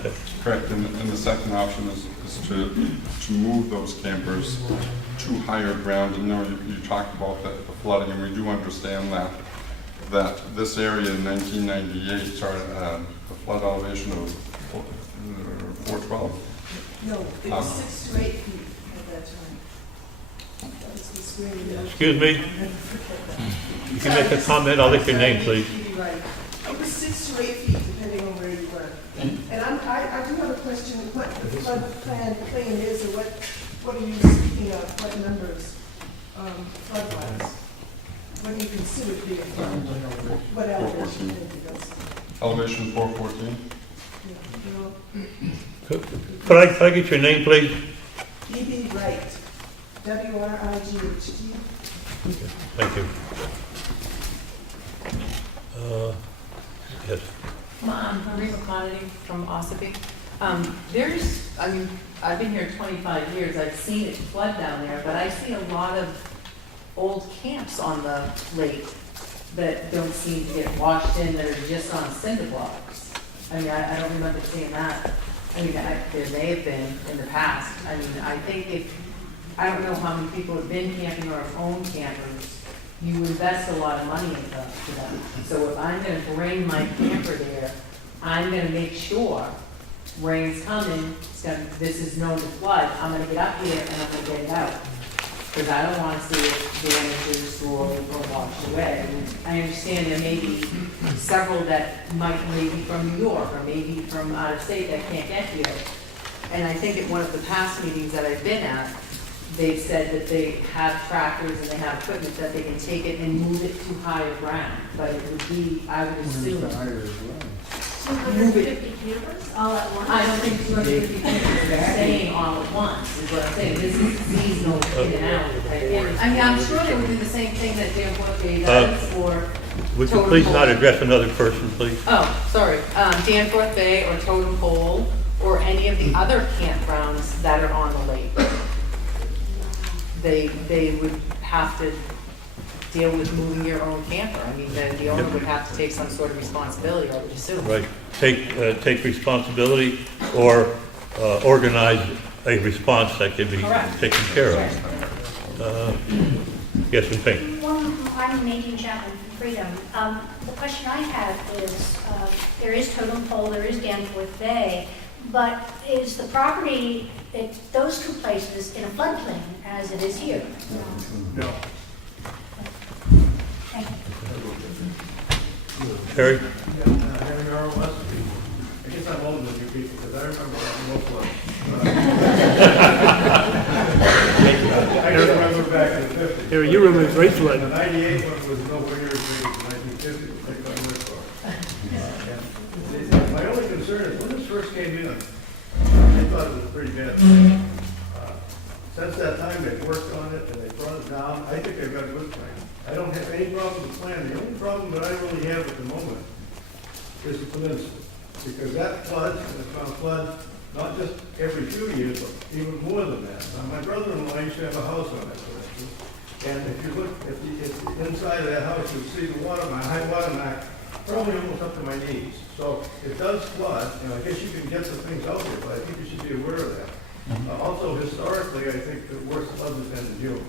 That's correct, and the second option is to move those campers to higher ground. And you talked about the flooding, and we do understand that this area in 1998 started the flood elevation of 412. No, it was 6 to 8 feet at that time. That was the screen. Excuse me? You can make a comment. I'll let your name, please. You're right. It was 6 to 8 feet, depending on where you were. And I do have a question, what the flood plain is, or what are you speaking of, what numbers, flood-wise? What do you consider to be a flood? What elevation do you think it is? Elevation 414. Could I get your name, please? E.B. Wright, W-R-I-G-H-T. Thank you. Yes. Marie McConaty from Ossipee. I've been here 25 years, I've seen it flood down there, but I see a lot of old camps on the lake that don't seem to get washed in, that are just on cinder blocks. I don't remember seeing that. There may have been in the past. I think I don't know how many people have been camping or have owned campers. You invest a lot of money into them. So if I'm gonna bring my camper there, I'm gonna make sure rain's coming, this is known to flood, I'm gonna get up here and I'm gonna get it out. Because I don't wanna see it damaged or destroyed or washed away. I understand there may be several that maybe from New York or maybe from out of state that can't get here. And I think at one of the past meetings that I've been at, they've said that they have tractors and they have equipment that they can take it and move it to higher ground. But it would be, I would assume. 250 campers all at once? I don't think 250 campers are staying all at once, is what I'm saying. This is seasonal in and out. I mean, I'm sure they would do the same thing that Danforth Bay does, or Would you Totem please Pole. not address another person, please? Oh, sorry, Danforth Bay or Totem Pole, or any of the other campgrounds that are on the lake. They would have to deal with moving your own camper. I mean, the owner would have to take some sort of responsibility, I would assume. Right, take responsibility or organize a response that can be Correct. taken care of. Yes, we think. Well, I'm Nadine Chapman from Freedom. The question I have is, there is Totem Pole, there is Danforth Bay, but is the property at those two places in a floodplain as it is here? No. Thank you. Harry? Harry Merrill, Ossipee. I guess I'm older than you people, because I remember that no flood. I just remember back in the 50s. Harry, you remember the Great Flood. The 98 one was nowhere near as big as the 1950, we'll take my word for it. My only concern is, when this first came in, I thought it was a pretty bad thing. Since that time, they've worked on it, and they brought it down. I think they've got a good plan. I don't have any problem with the plan. The only problem that I really have at the moment is the peninsula. Because that floods, and it's going to flood not just every few years, but even more than that. Now, my brother-in-law used to have a house on that peninsula. And if you look at the inside of that house, you'll see the water, my high water mark, probably almost up to my knees. So it does flood, and I guess you can get some things out there, but I think you should be aware of that. Also, historically, I think the worst flood has been in June.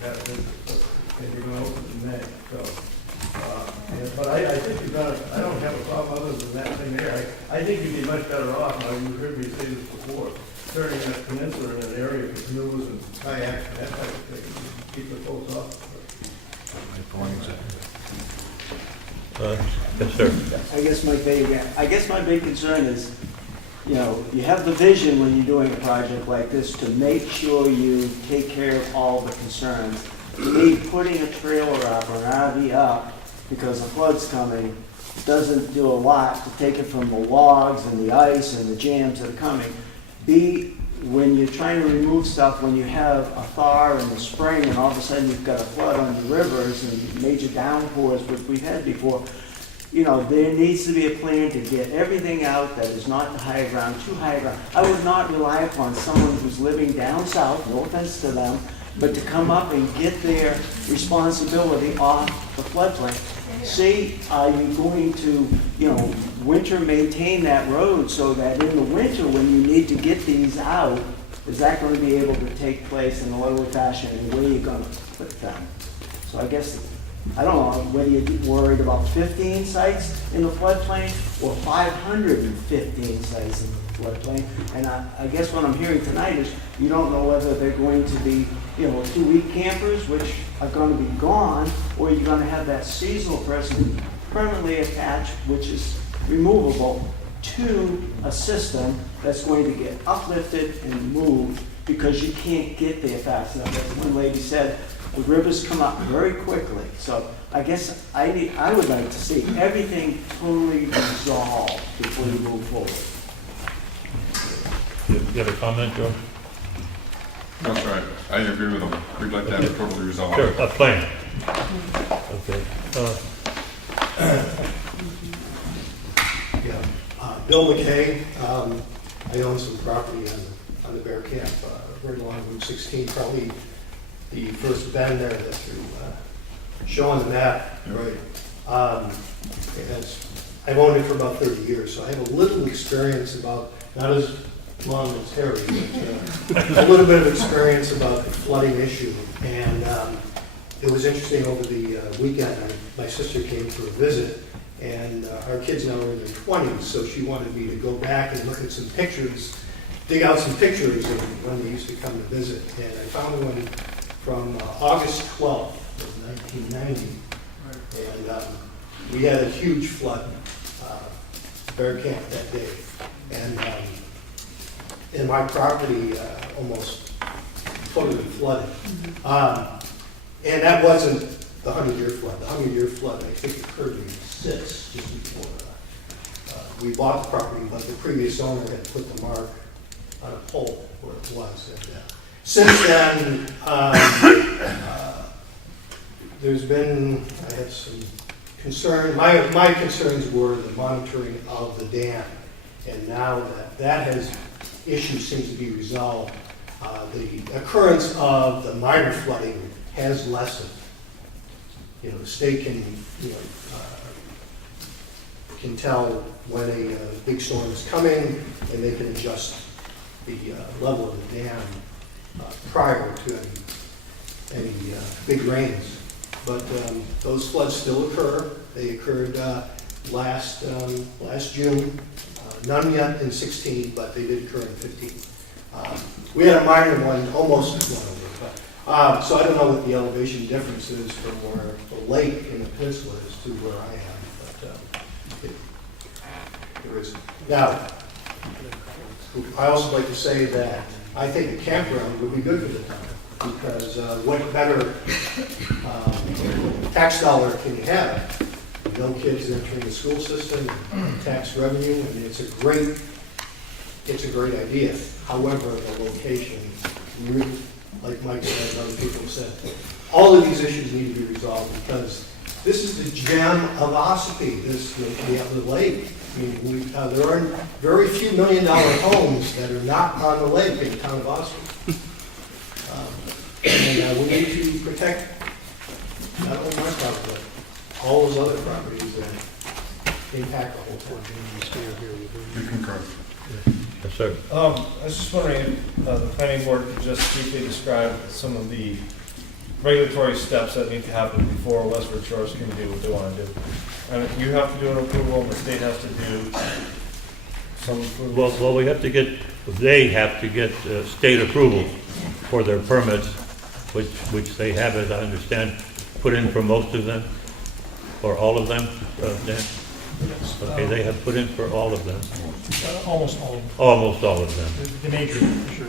And you're going to open in May. So, but I think you've got, I don't have a problem other than that thing there. I think you'd be much better off, now you've heard me say this before, turning that peninsula in an area for canoes and kayaks and that type of thing, keep the folks off. Yes, sir. I guess my big concern is, you know, you have the vision when you're doing a project like this to make sure you take care of all the concerns. To me, putting a trailer up or an RV up because the flood's coming doesn't do a lot to take it from the logs and the ice and the jams that are coming. When you're trying to remove stuff, when you have a thaw in the spring and all of a sudden you've got a flood on the rivers and major downpours, which we've had before, you know, there needs to be a plan to get everything out that is not the higher ground, to higher ground. I would not rely upon someone who's living down south, no offense to them, but to come up and get their responsibility off the floodplain. See, are you going to, you know, winter maintain that road so that in the winter when you need to get these out, is that going to be able to take place in a orderly fashion and where are you going to put them? So I guess, I don't know whether you're worried about 15 sites in the floodplain or 515 sites in the floodplain. And I guess what I'm hearing tonight is you don't know whether they're going to be, you know, 2-week campers, which are going to be gone, or you're going to have that seasonal person permanently attached, which is removable, to a system that's going to get uplifted and moved because you can't get there fast enough. As one lady said, the rivers come up very quickly. So I guess I would like to see everything totally resolved before you move forward. You have a comment, Joe? That's right. I agree with them. We'd like to have it totally resolved. Sure, a plan. Okay. Bill McKay. I own some property on the Bear Camp, right along Route 16, probably the first bend there that you're showing the map. Right. I've owned it for about 30 years, so I have a little experience about, not as long as Harry, but a little bit of experience about the flooding issue. And it was interesting over the weekend, my sister came for a visit, And our kids now are in their 20s, so she wanted me to go back and look at some pictures, dig out some pictures of when they used to come to visit. And I found one from August 12th of 1990. And we had a huge flood, bear camp that day. And my property almost totally flooded. And that wasn't the 100-year flood. The 100-year flood, I think, occurred in '06, just before we bought the property, but the previous owner had put the mark on a pole where it was. And, since then, there's been, I had some concern. My concerns were the monitoring of the dam. And now that issue seems to be resolved, the occurrence of the minor flooding has lessened. You know, the state can tell when a big storm is coming, and they can adjust the level of the dam prior to any big rains. But those floods still occur. They occurred last June. None yet in 16, but they did occur in 15. We had a minor one, almost one over. So I don't know what the elevation difference is from where the lake in the peninsula is to where I am, but there is. Now, I also like to say that I think a campground would be good for the town, because what better tax dollar can you have? No kids entering the school system, tax revenue, and it's a great idea. However, the location, like Mike said, and other people said, all of these issues need to be resolved, because this is the gem of Ossipee, the lake. I mean, there are very few $1 million homes that are not on the lake in the town of Ossipee. And we need to protect not only my property, but all those other properties that impact the whole town. You concur? Yes, sir. I was just wondering if the planning board could just briefly describe some of the regulatory steps that need to happen before Westford Shores can do what they want to do. And you have to do an approval, and the state has to do some approval. Well, they have to get state approval for their permits, which they have, as I understand, put in for most of them, or all of them, Dan? Yes. Okay, they have put in for all of them. Almost all of them. Almost all of them. The major, for sure.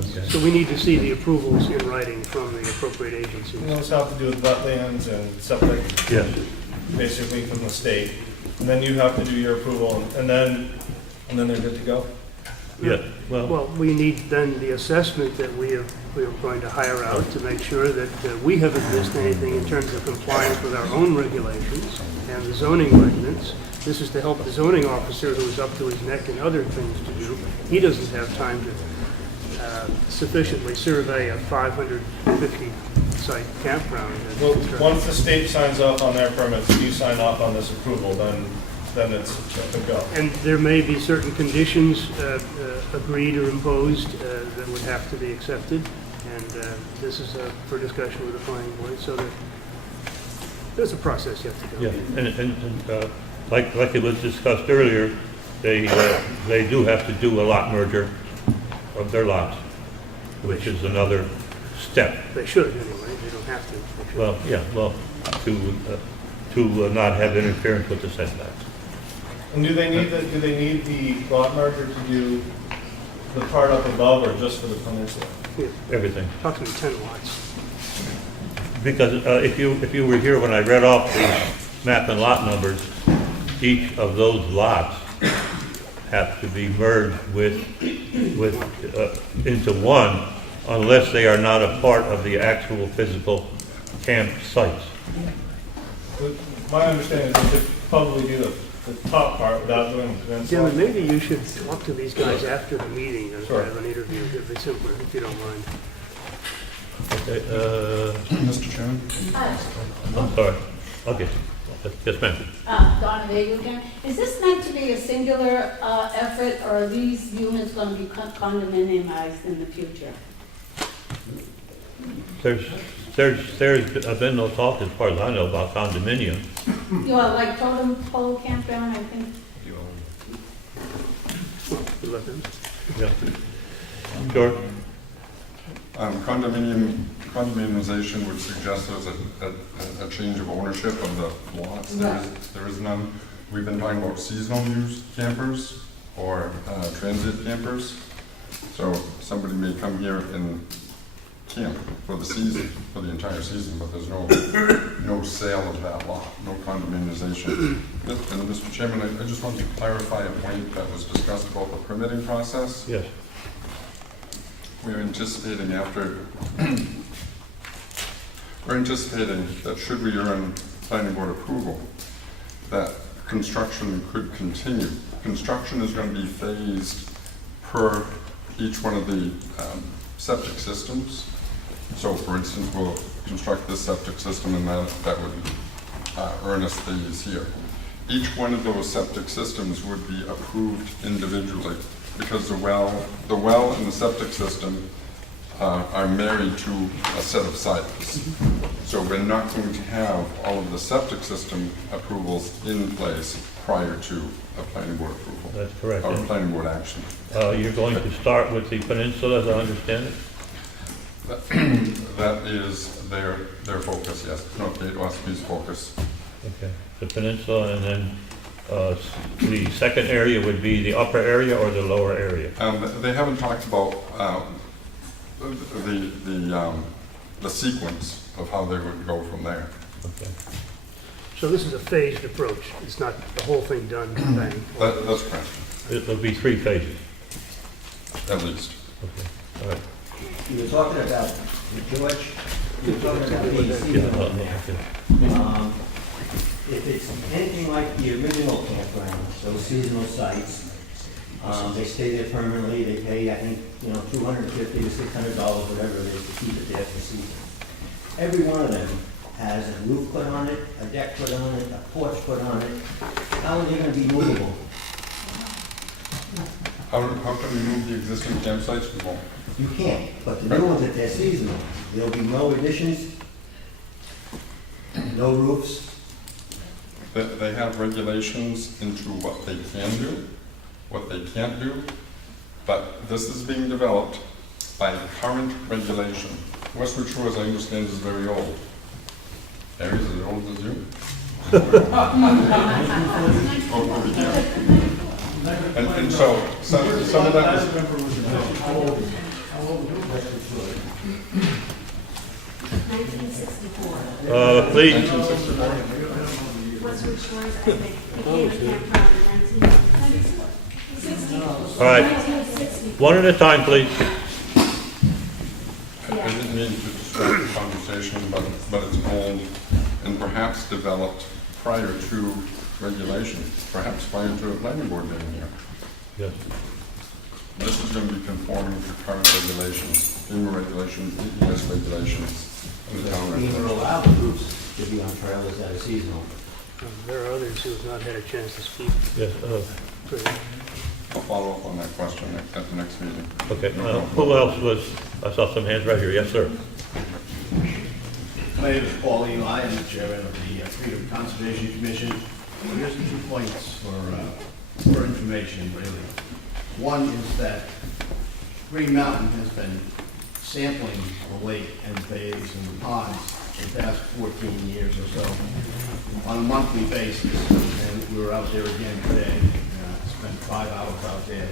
Okay. So we need to see the approvals in writing from the appropriate agencies. And those have to do with wetlands and septic. Yes. Basically from the state. And then you have to do your approval, and then they're good to go. Yeah, well, We need then the assessment that we are going to hire out to make sure that we haven't missed anything in terms of compliance with our own regulations and the zoning ordinance. This is to help the zoning officer, who is up to his neck in other things to do. He doesn't have time to sufficiently survey a 550-site campground. Well, once the state signs off on their permits, you sign off on this approval, then it's a go. And there may be certain conditions agreed or imposed that would have to be accepted, and this is for discussion with the planning board, so there's a process you have to go. yeah, and like it was discussed earlier, they do have to do a lot merger of their lots, which is another step. They should, anyway, they don't have to. They should. Well, yeah, well, to not have interference with the setbacks. And do they need the lot merger to do the part up above, or just for the peninsula? Yeah, Everything. approximately 10 lots. Because if you were here when I read off the map and lot numbers, each of those lots have to be merged into one, unless they are not a part of the actual physical camp sites. My understanding is they could probably do the top part without doing the peninsula. Jim, maybe you should talk to these guys after the meeting and Sure. have an interview. It'd be simpler, if you don't mind. Okay, Mr. Chairman? I'm sorry. Okay. Yes, ma'am. Donna Vega again. Is this meant to be a singular effort, or are these units going to be condominiumized in the future? There's been no talk, as far as I know, about condominium. You know, like totem pole campground, I think. Good luck then. Yeah. George? Condominiumization would suggest there's a change of ownership of the lots. There is none. We've been talking about seasonal use campers or transit campers. So somebody may come here and camp for the season, for the entire season, but there's no sale of that lot, no condominiumization. And Mr. Chairman, I just wanted to clarify a point that was discussed about the permitting process. Yes. We're anticipating that should we earn planning board approval, that construction could continue. Construction is going to be phased per each one of the septic systems. So for instance, we'll construct this septic system and that would earn us these here. Each one of those septic systems would be approved individually because the well and the septic system are married to a set of sites. So we're not going to have all of the septic system approvals in place prior to a planning board approval. That's correct. Or planning board action. You're going to start with the peninsula, as I understand it? That is their focus, yes. Northgate Ossepee's focus. Okay. The peninsula, and then the second area would be the upper area or the lower area? They haven't talked about the sequence of how they would go from there. Okay. So this is a phased approach. It's not the whole thing done, bang. That's correct. It'll be 3 phases. At least. Okay. All right. You were talking about, George, you were talking about being seasonal in there. If it's anything like the original campground, those seasonal sites, they stay there permanently, they pay, I think, $250 to $600, whatever it is, to keep it there for season. Every one of them has a roof put on it, a deck put on it, a porch put on it. How are they gonna be movable? How can we move the existing campsites? We won't. You can't, but the new ones, if they're seasonal, there'll be no additions, no roofs. They have regulations into what they can do, what they can't do, but this is being developed by current regulation. Westwood Shore, as I understand, is very old. Areas as old as you? Over here. And so some of that is... How old Please. 1964. Westwood Shores, I think, became a campground in 1960. All right. One at a time, please. I didn't mean to distract the conversation, but it's old and perhaps developed prior to regulation, perhaps prior to a planning board being here. Yes. This is going to be conforming to current regulations, FEMA regulations, ES regulations, and the town We were regulations. allowed the roofs to be on trailers that are seasonal. There are others who have not had a chance to speak. Yes. I'll follow up on that question at the next meeting. Okay. Who else was? I saw some hands right here. Yes, sir. My name is Paul Eno. I am the chairman of the Freedom Conservation Commission. And here's 2 points for information, really. One is that Green Mountain has been sampling the lake and the bays and the ponds for the past 14 years or so on a monthly basis. And we were out there again today. Spent 5 hours out there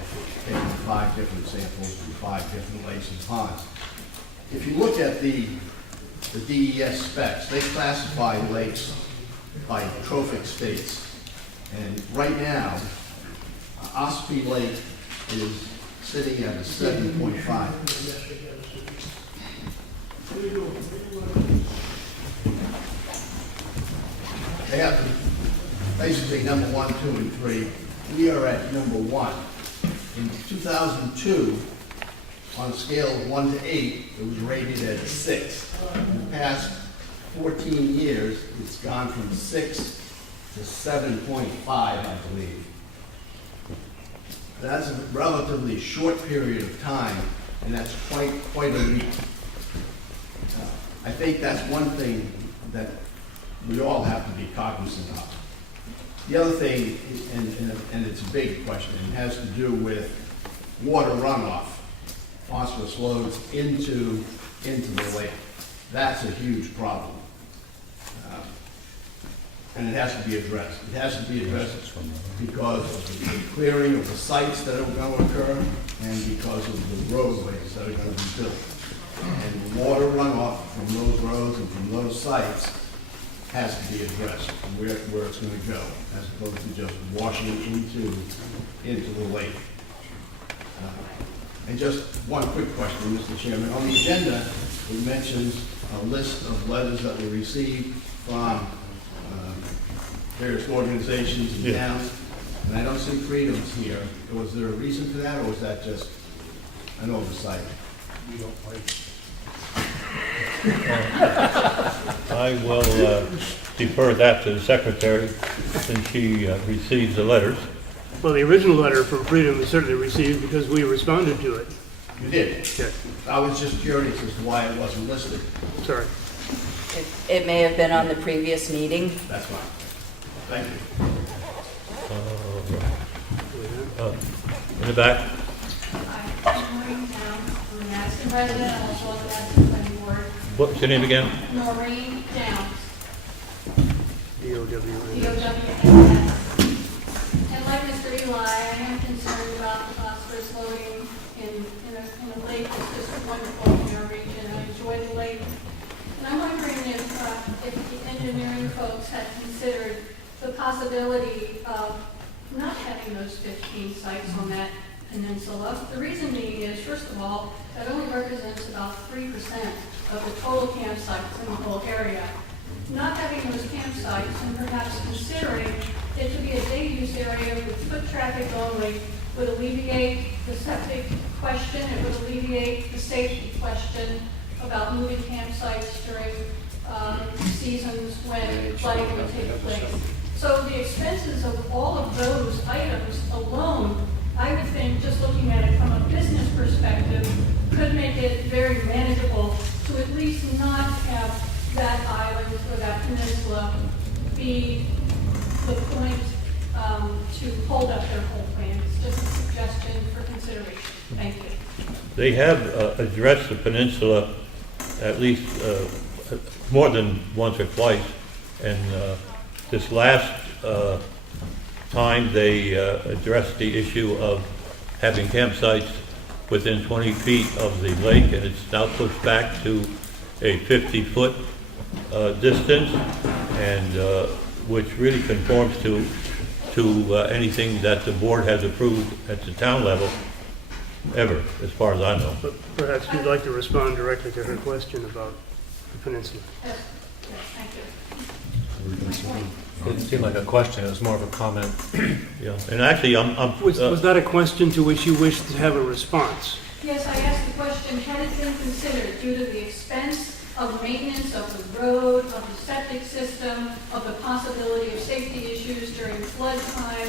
taking 5 different samples from 5 different lakes and ponds. If you look at the DES specs, they classify lakes by trophic states. And right now, Ossipee Lake is sitting at a 7.5. They have basically number 1, 2, and 3. We are at number 1. In 2002, on a scale of 1 to 8, it was rated at a 6. In the past 14 years, it's gone from 6 to 7.5, I believe. That's a relatively short period of time, and that's quite a leap. think that's one thing that we all have to be cognizant of. The other thing, and it's a big question, it has to do with water runoff, phosphorus loads into the lake. That's a huge problem. And it has to be addressed. It has to be addressed because of the clearing of the sites that are going to occur and because of the roadways that are going to be built. And the water runoff from those roads and from those sites has to be addressed, where it's going to go, as opposed to just washing into the lake. And just one quick question, Mr. Chairman. On the agenda, it mentions a list of letters that were received from various organizations and towns, and I don't see freedoms here. Was there a reason for that, or was that just an oversight? We don't like. I will defer that to the secretary since she receives the letters. Well, the original letter from Freedom was certainly received because we responded to it. You did? Yes. I was just curious as to why it wasn't listed. Sorry. It may have been on the previous meeting. That's fine. Thank you. In the back. Maureen Downs, I'm an Madison resident, also on the Madison Planning Board. What's your name again? Maureen Downs, D-O-W-N. D-O-W-N-S. And like Mr. Eli, I am concerned about the phosphorus loading in a lake that's just wonderful in our region. I enjoy the lake. And I'm wondering if the engineering folks had considered the possibility of not having those 15 sites on that peninsula. The reason being is, first of all, that only represents about 3% of the total campsites in the whole area. Not having those campsites and perhaps considering it to be a day-use area with foot traffic only would alleviate the septic question, it would alleviate the safety question about moving campsites during seasons when flooding would take place. So the expenses of all of those items alone, I would think, just looking at it from a business perspective, could make it very manageable to at least not have that island or that peninsula be the point to hold up their whole plan. It's just a suggestion for consideration. Thank you. They have addressed the peninsula at least more than once or twice, and this last time they addressed the issue of having campsites within 20 feet of the lake, and it's now pushed back to a 50-foot distance, and which really conforms to anything that the board has approved at the town level ever, as far as I know. But perhaps you'd like to respond directly to her question about the peninsula. Yes, thank you. Didn't seem like a question, it was more of a comment. Yeah, and actually, Was that a question to which you wished to have a response? Yes, I asked the question, had it been considered due to the expense of maintenance of the road, of the septic system, of the possibility of safety issues during flood time?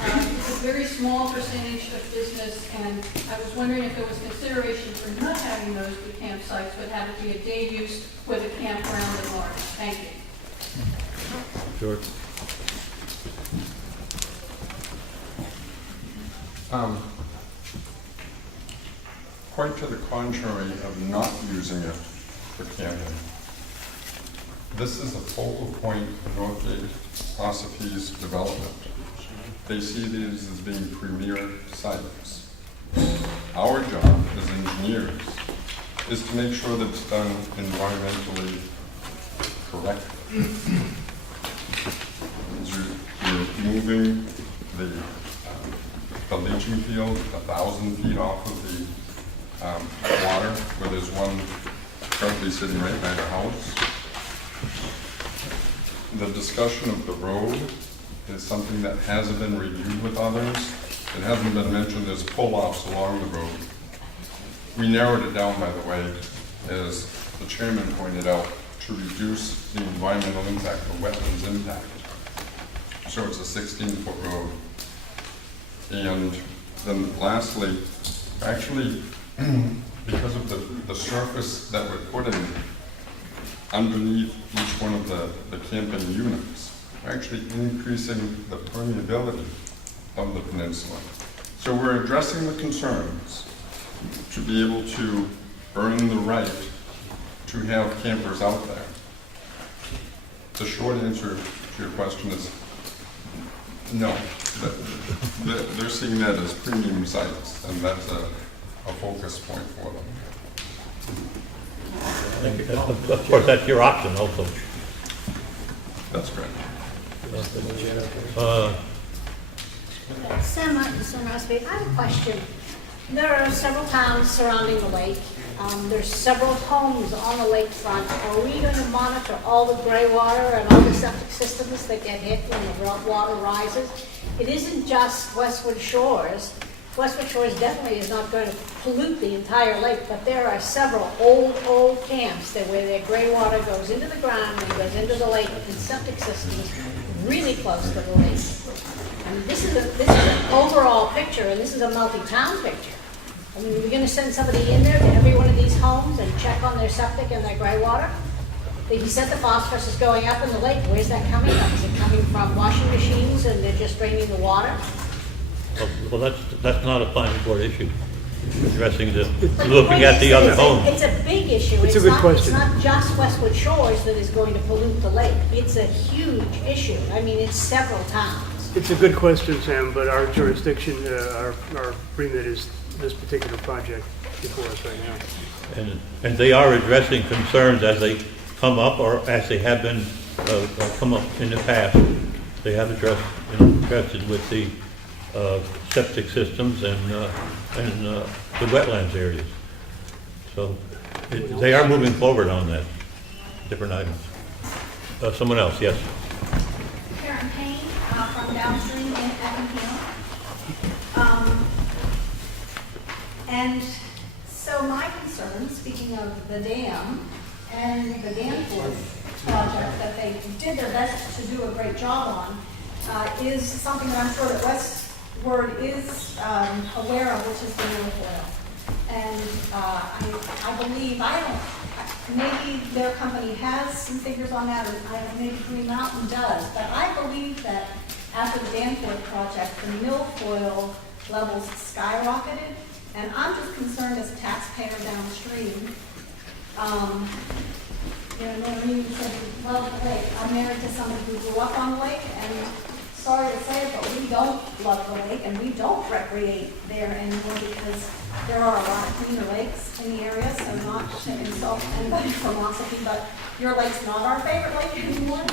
It's a very small percentage of business, and I was wondering if there was consideration for not having those be campsites, but have it be a day use with a campground at large. Thank you. Sure. Quite to the contrary of not using it for camping. This is a focal point of Northgate Ossipee's development. They see these as being premier sites. Our job as engineers is to make sure that it's done environmentally correctly. You're moving the leaching field 1,000 feet off of the water, where there's one currently sitting right by the house. The discussion of the road is something that hasn't been reviewed with others. It hasn't been mentioned as pull-offs along the road. We narrowed it down, by the way, as the chairman pointed out, to reduce the environmental impact, the wetlands impact. So it's a 16-foot road. And then lastly, actually, because of the surface that we're putting underneath each one of the camping units, actually increasing the permeability of the peninsula. So we're addressing the concerns to be able to earn the right to have campers out there. The short answer to your question is no. They're seeing that as premium sites, and that's a focus point for them. Of course, that's your option also. That's correct. Sam Ossipee, I have a question. There are several towns surrounding the lake. There's several homes on the lakefront. Are we going to monitor all the gray water and all the septic systems that get hit when the water rises? It isn't just Westwood Shores. Westwood Shores definitely is not going to pollute the entire lake, but there are several old camps that where their gray water goes into the ground and goes into the lake and septic systems really close to the lake. I mean, this is an overall picture, and this is a multi-town picture. I mean, we're going to send somebody in there to every one of these homes and check on their septic and their gray water. He said the phosphorus is going up in the lake. Where's that coming from? Is it coming from washing machines and they're just draining the water? Well, that's not a planning board issue. Addressing looking at the other homes. It's a big issue. It's a good question. It's not just Westwood Shores that is going to pollute the lake. It's a huge issue. I mean, it's several towns. It's a good question, Sam, but our jurisdiction, our remit is this particular project before us right now. And they are addressing concerns as they come up or as they have been come up in the past. They have addressed it with the septic systems and the wetlands areas. So they are moving forward on that, different items. Someone else, yes. Karen Payne from downstream in Effingham. And so my concern, speaking of the dam and the Danforth project that they did their best to do a great job on, is something that I'm sure that Westward is aware of, which is the milfoil. And I believe, maybe their company has some figures on that, and maybe Green Mountain does, but I believe that after the Danforth project, the milfoil levels skyrocketed, and I'm just concerned as a taxpayer downstream. Noreen said you love the lake. I'm married to somebody who grew up on the lake, and sorry to say it, but we don't love the lake, and we don't recreate there anymore because there are a lot of cleaner lakes in the area, so not to insult anybody from Ossipee, but your lake's not our favorite lake anymore.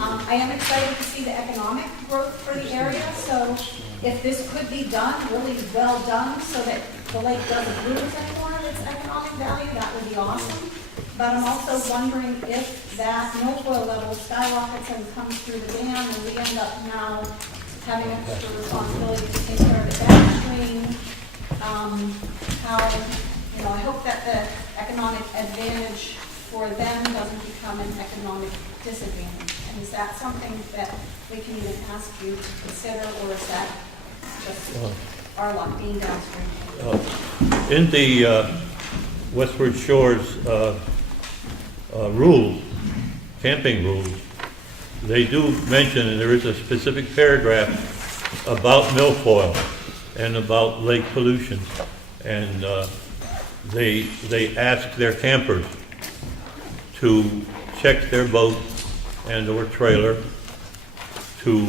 I am excited to see the economic growth for the area, so if this could be done, really well done, so that the lake doesn't lose any more of its economic value, that would be awesome. But I'm also wondering if that milfoil level skyrockets and comes through the dam, and we end up now having extra responsibility to take care of it downstream. I hope that the economic advantage for them doesn't become an economic disadvantage. And is that something that we can even ask you to consider, or is that just our luck being downstream? In the Westward Shores rules, camping rules, they do mention, and there is a specific paragraph about milfoil and about lake pollution, and they ask their campers to check their boat and or trailer to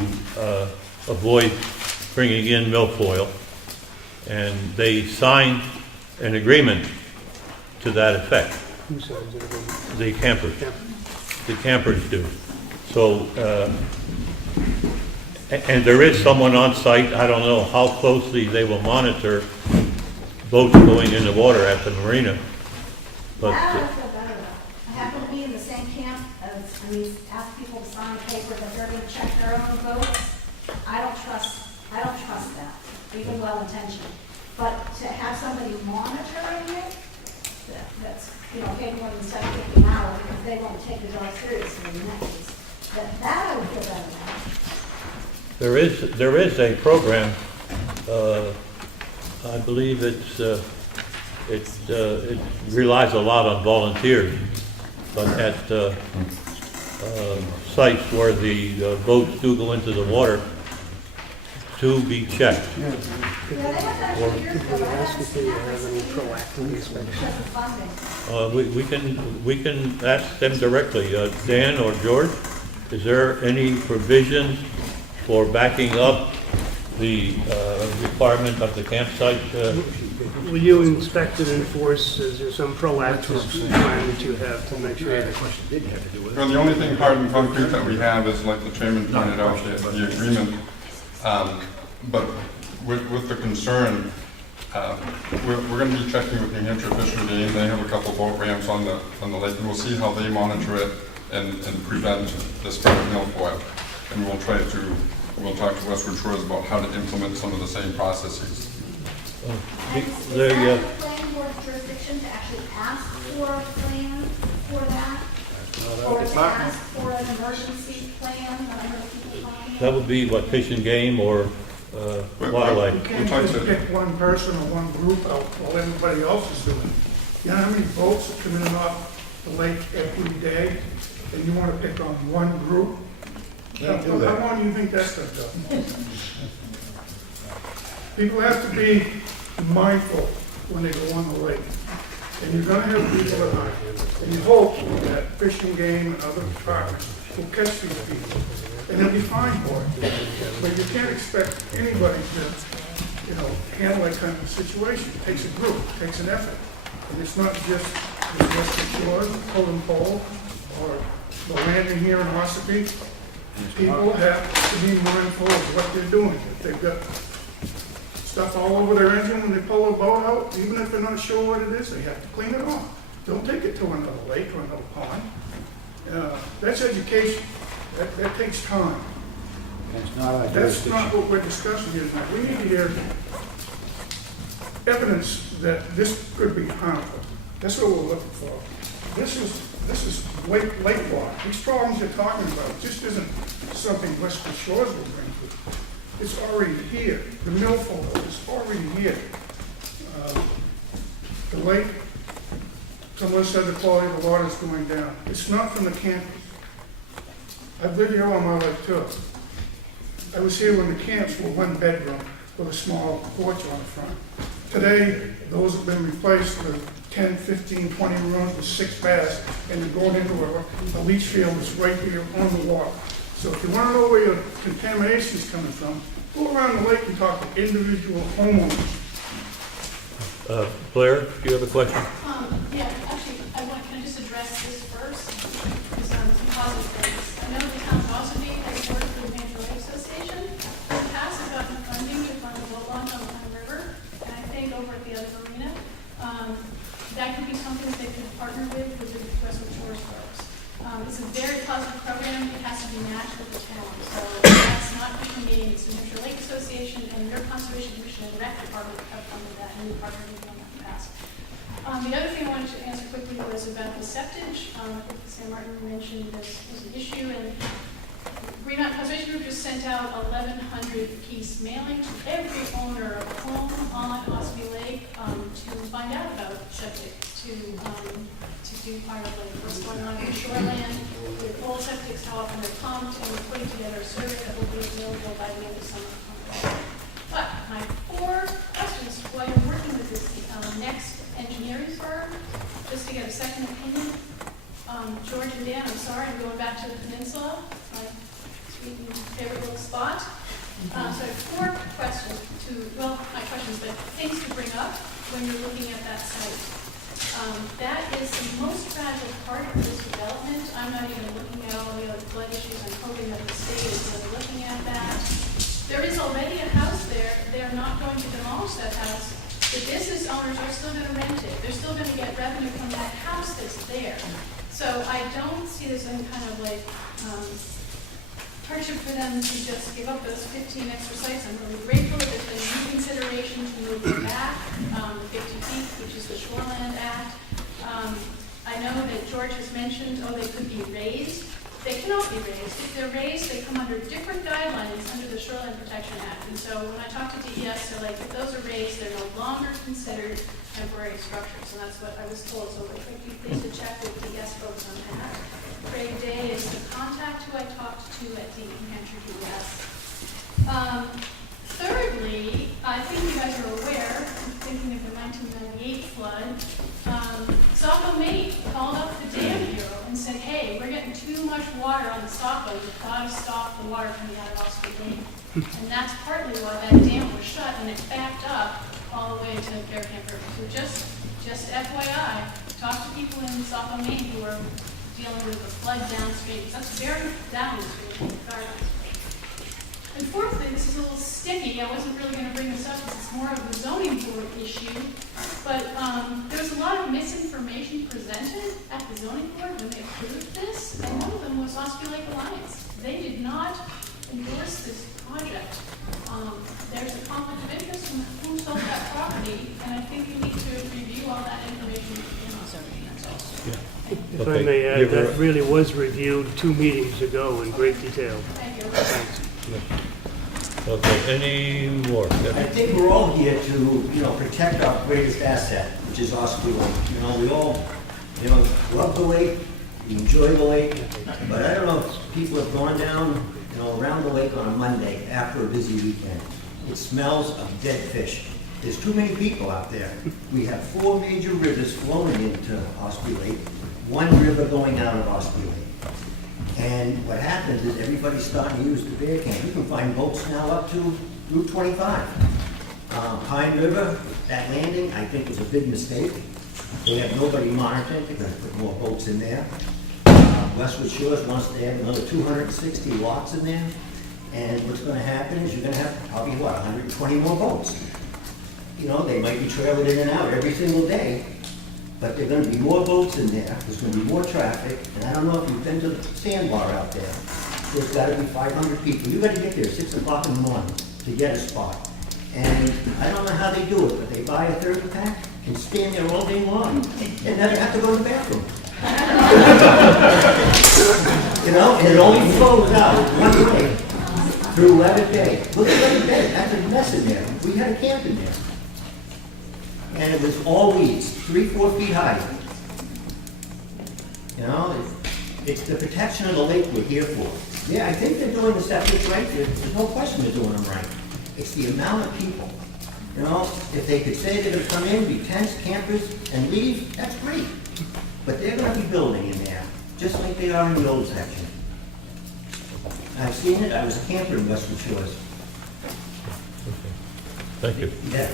avoid bringing in milfoil, and they sign an agreement to that effect. Who signs it? The campers. The campers do. So, and there is someone on site. I don't know how closely they will monitor boats going in the water at the marina. But I don't feel better about it. I happen to be in the same camp as, ask people to sign paper that they're going to check their own boats. I don't trust that, even well-intentioned. But to have somebody monitoring it, that's, paying more than $7.50 an hour because they won't take the job seriously in that case. That I would feel better about. there is a program. I believe it relies a lot on volunteers, but at sites where the boats do go into the water, to be checked. We can ask them directly. Dan or George, is there any provisions for backing up the requirement of the campsite? Will you inspect and enforce? Is there some proactive plan that you have to make sure? Well, the only thing hard and concrete that we have is, like the chairman pointed out, the agreement. But with the concern, we're going to be checking with New Hampshire Fish and Game. They have a couple boat ramps on the lake, and we'll see how they monitor it and prevent the spread of milfoil. And we'll talk to Westward Shores about how to implement some of the same processes. And is that the planning board jurisdiction to actually ask for a plan for that? Or to ask for an emergency plan that I heard people talking about? That would be what, Fish and Game or wildlife? You can't just pick one person or one group out while everybody else is doing it. You know how many boats that come in and off the lake every day, and you want to pick on one group? How long do you think that's going to go? People have to be mindful when they go on the lake. And you're going to have people that aren't. And you hope that Fish and Game and other departments will catch these people. And they'll be fined for it. But you can't expect anybody to, handle that kind of situation. It takes a group, it takes an effort. And it's not just the Western Shores, Totem Pole, or the landing here in Ossipee. People have to be mindful of what they're doing. If they've got stuff all over their engine when they pull a boat out, even if they're not sure what it is, they have to clean it off. Don't take it to another lake or another pond. That's education. That takes time. That's not what we're discussing here tonight. We need to hear evidence that this could be harmful. That's what we're looking for. This is lake water. These problems you're talking about just isn't something Western Shores will bring to. It's already here. The milfoil is already here. The lake, someone said the quality of the water is going down. It's not from the campus. I've lived here all my life too. I was here when the camps were one bedroom with a small porch on the front. Today, those have been replaced with 10, 15, 20 rooms with 6 baths, and they're going into a leach field that's right here on the water. So if you want to know where your contamination is coming from, go around the lake and talk to individual homeowners. Blair, do you have a question? Yeah, actually, can I just address this first? Because some positive things. I know the town of Ossipee has worked with the Moultonville Rd Association. In the past, has gotten funding to fund a boat launch on the Pine River, and I think over at the other marina. That could be something that they could partner with the Western Shores folks. It's a very positive program. It has to be matched with the town. So that's not Fish and Game, it's the New Hampshire Lake Association, and your Conservation Commission and Rec Department have funded that, and we partnered with them in the past. The other thing I wanted to answer quickly was about the septage. I think Sam Martin mentioned this was an issue, and Green Mountain Conservation Group just sent out 1,100-piece mailing to every owner of a home on Ossipee Lake to find out about septic, to do pilot like what's going on in the shoreland with old septics, how often they're pumped, and we're putting together a survey that will be available by the end of summer. But my 4 questions while you're working with this next engineering firm, just to get a second opinion. George and Dan, I'm sorry, I'm going back to the peninsula, my sweet and favorite little spot. So I have 4 questions not questions, but things to bring up when you're looking at that site. That is the most fragile part of this development. I'm not even looking at all the other flood issues. I'm hoping that the state is really looking at that. There is already a house there. They're not going to demolish that house. The business owners are still going to rent it. They're still going to get revenue from that house that's there. So I don't see this any kind of hardship for them to just give up those 15 extra sites. I'm really grateful that there's been new consideration to move them back, the 50 feet, which is the Shoreland Act. I know that George has mentioned, they could be raised. They cannot be raised. If they're raised, they come under different guidelines under the Shoreline Protection Act. And so when I talk to DES, they're like, if those are raised, they're no longer considered temporary structures. And that's what I was told. So if you please to check with DES folks on 2 at Dayton, New Hampshire, Thirdly, I think you guys are aware, thinking of the 1998 flood, Saco, Maine called up the Dam Bureau and said, hey, we're getting too much water on the Saco, you've got to stop the water coming out of Ossipee Lake. And that's partly why that dam was shut, and it backed up all the way to Bear Camp River. So just FYI, talk to people in Saco, Maine who are dealing with the flood downstream. That's very downstream. And fourthly, this is a little sticky. I wasn't really going to bring this up because it's more of a zoning board issue. But there was a lot of misinformation presented at the zoning board when they approved this. And one of them was Ossipee Lake Alliance. They did not endorse this project. There's a conflict of interest in who sold that property, and I think you need to review all that information in the zoning. That's all. If I may add, that really was reviewed 2 meetings ago in great detail. Thank you. Thanks. Okay, any more? I think we're all here to, protect our greatest asset, which is Ossipee Lake. We all, love the lake, we enjoy the lake, but I don't know if people have gone down, around the lake on a Monday after a busy weekend. It smells of dead fish. There's too many people out there. We have 4 major rivers flowing into Ossipee Lake, 1 river going out of Ossipee Lake. And what happens is everybody's starting to use the bear camp. You can find boats now up to Route 25. Pine River, that landing, I think was a big mistake. They have nobody monitoring. They're going to put more boats in there. Westwood Shores wants to add another 260 lots in there. And what's going to happen is you're going to have probably, 120 more boats. They might be trailing in and out every single day. But there are going to be more boats in there, there's going to be more traffic, and I don't know if you've been to the sandbar out there. There's got to be 500 people. You've got to get there 6 o'clock in the morning to get a spot. And I don't know how they do it, but they buy a 30-pack and stand there all day long and never have to go to the bathroom. And it only flows out one way through Levitt Bay. Look at Levitt Bay, that's a mess in there. We had a camp in there. And it was all weeds, 3-4 feet high. It's the protection of the lake we're here for. Yeah, I think they're doing the septic right. There's no question they're doing them right. It's the amount of people. If they could say they're going to come in, be tents, campers, and leave, that's great. But they're going to be building in there, just like they are in the old section. I've seen it. I was a camper in Westwood Shores. Thank you. Yeah.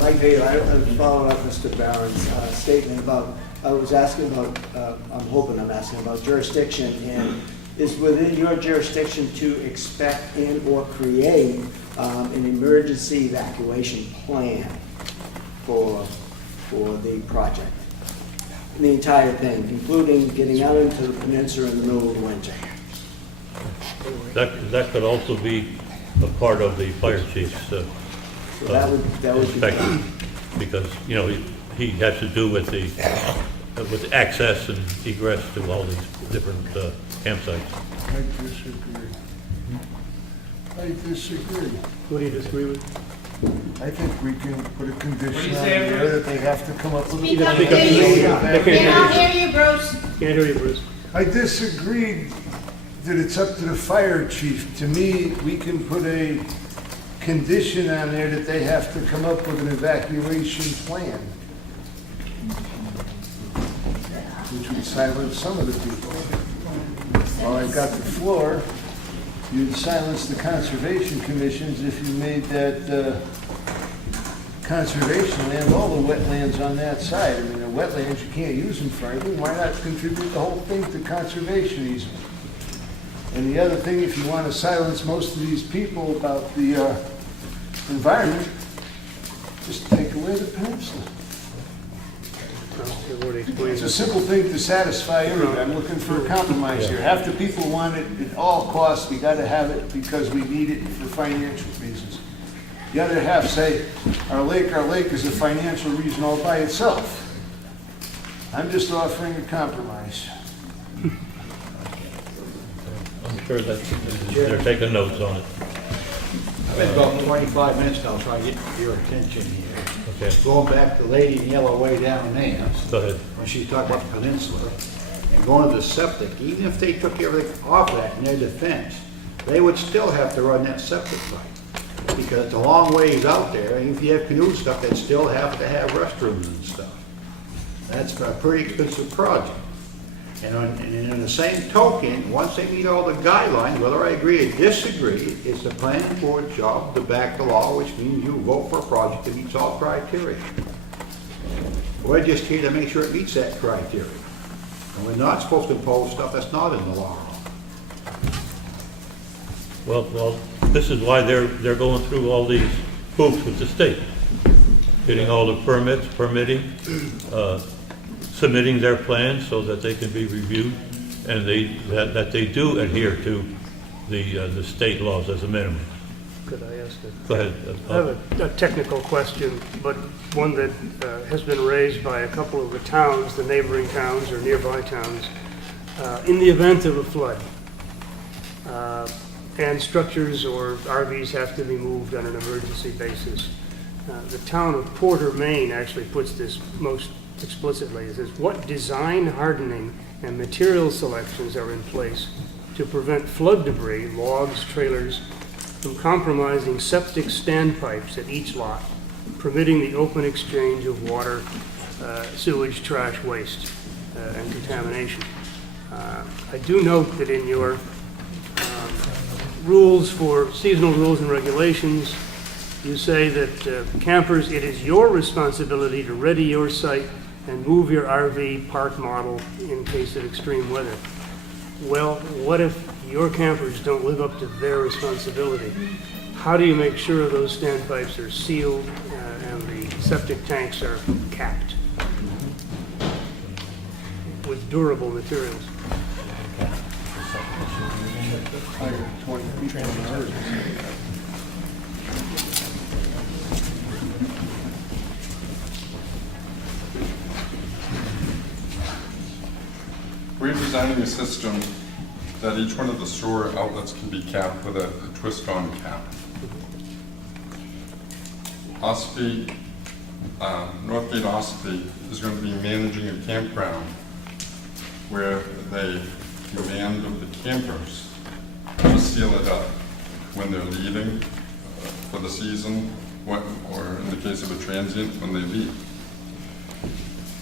Mike Bailey, I was following up Mr. Barron's statement about, I was asking about, I'm asking about jurisdiction, and is within your jurisdiction to expect and or create an emergency evacuation plan for the project? The entire thing, including getting out into the peninsula in the middle of the winter. That could also be a part of the fire chief's that would inspection, because he has to do with with access and egress to all these different campsites. I disagree. What do you disagree with? I think we can put a What condition do you on say, there Bruce? that they have to come up with a... Speak up, please. Cannot hear you, Bruce. Can't hear you, Bruce. I disagreed that it's up to the fire chief. To me, we can put a condition on there that they have to come up with an evacuation plan, which would silence some of the people. While I've got the floor, you'd silence the conservation commissions if you made that conservation land, all the wetlands on that side. I mean, the wetlands, you can't use them for anything. Why not contribute the whole thing to conservation easement? And the other thing, if you want to silence most of these people about the environment, just take away the peninsula. It's a simple thing to satisfy everybody. I'm looking for a compromise here. Half the people want it at all costs. We got to have it because we need it for financial reasons. The other half say, our lake is a financial reason all by itself. I'm just offering a compromise. I'm sure that they're taking notes on it. I've been about 25 minutes now trying to get your attention here. Okay. Going back to the lady in yellow way down there. Go ahead. When she talked about the peninsula. and going to the septic, even if they took everything off that in their defense, they would still have to run that septic pipe. Because it's a long ways out there, and if you have canoe stuff, they'd still have to have restrooms and stuff. That's a pretty expensive project. And in the same token, once they meet all the guidelines, whether I agree or disagree, it's the planning board's job to back the law, which means you vote for a project that meets all criteria. We're just here to make sure it meets that criteria. And we're not supposed to impose stuff that's not in the law. Well, this is why they're going through all these hoops with the state, getting all the permits, permitting, submitting their plans so that they can be reviewed, and that they do adhere to the state laws as a minimum. Could I ask a... Go ahead. I have a technical question, but one that has been raised by a couple of the towns, the neighboring towns or nearby towns. In the event of a flood, and structures or RVs have to be moved on an emergency basis, the town of Porter, Maine actually puts this most explicitly. It says, what design hardening and material selections are in place to prevent flood debris, logs, trailers, from compromising septic standpipes at each lot, permitting the open exchange of water, sewage, trash, waste, and contamination. I do note that in your rules for seasonal rules and regulations, you say that campers, it is your responsibility to ready your site and move your RV park model in case of extreme weather. Well, what if your campers don't live up to their responsibility? How do you make sure those standpipes are sealed and the septic tanks are capped with durable materials? 20 feet on the earth. We're designing a system that each one of the sewer outlets can be capped with a twist-on cap. Ossipee, Northgate Ossipee is going to be managing a campground where they demand of the campers to seal it up when they're leaving for the season, or in the case of a transient, when they leave.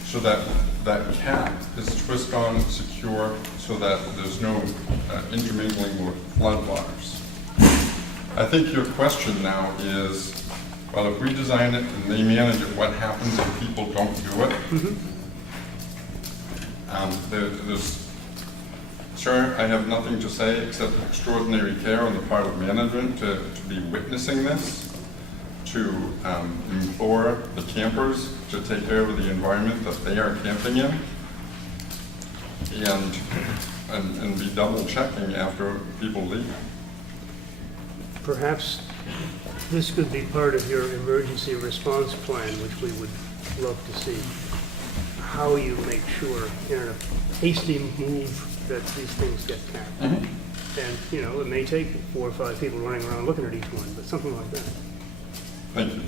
So that cap is twist-on, secure, so that there's no intermingling with floodwaters. I think your question now is, well, if we design it and they manage it, what happens if people don't do it? Sir, I have nothing to say except extraordinary care on the part of management to be witnessing this, to implore the campers to take care of the environment that they are camping in, and be double checking after people leave. Perhaps this could be part of your emergency response plan, which we would love to see. How you make sure in a hasty move that these things get capped. And, you know, it may take 4 or 5 people running around looking at each one, but something like that. Thank you.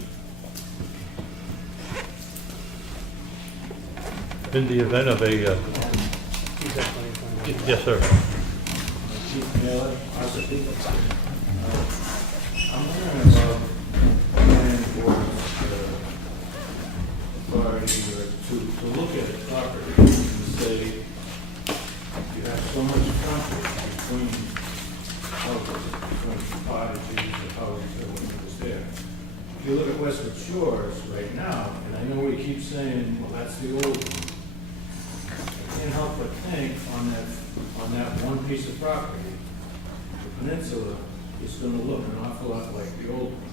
In the event of a... yes, sir. I'm wondering about planning board's authority to look at a property and say, you have so much conflict between houses, between cottages, the houses that was there. If you look at Westwood Shores right now, and I know we keep saying, well, that's the old one. I can't help but think on that one piece of property, the peninsula is going to look an awful lot like the old one.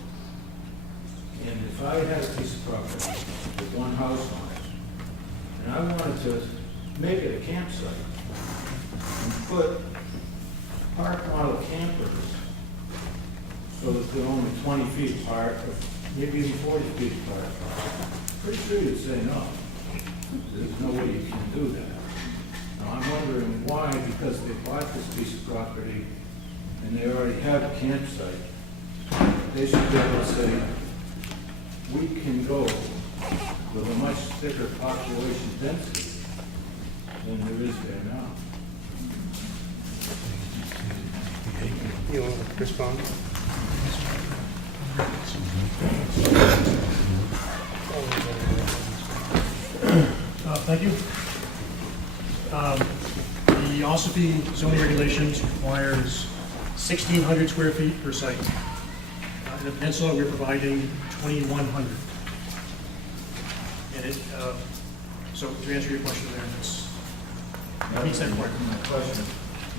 And if I had a piece of property with one house on it, and I wanted to make it a campsite, and put park model campers so that they're only 20 feet apart, or maybe even 40 feet apart, pretty sure you'd say no. There's no way you can do that. Now I'm wondering why, because they bought this piece of property and they already have a campsite, they should be able to say, we can go with a much thicker population density than there is there now. You want to respond? Thank you. The Ossipee zoning regulations requires 1,600 square feet per site. In the peninsula, we're providing 2,100. And it, so to answer your question there, it's, meets that requirement.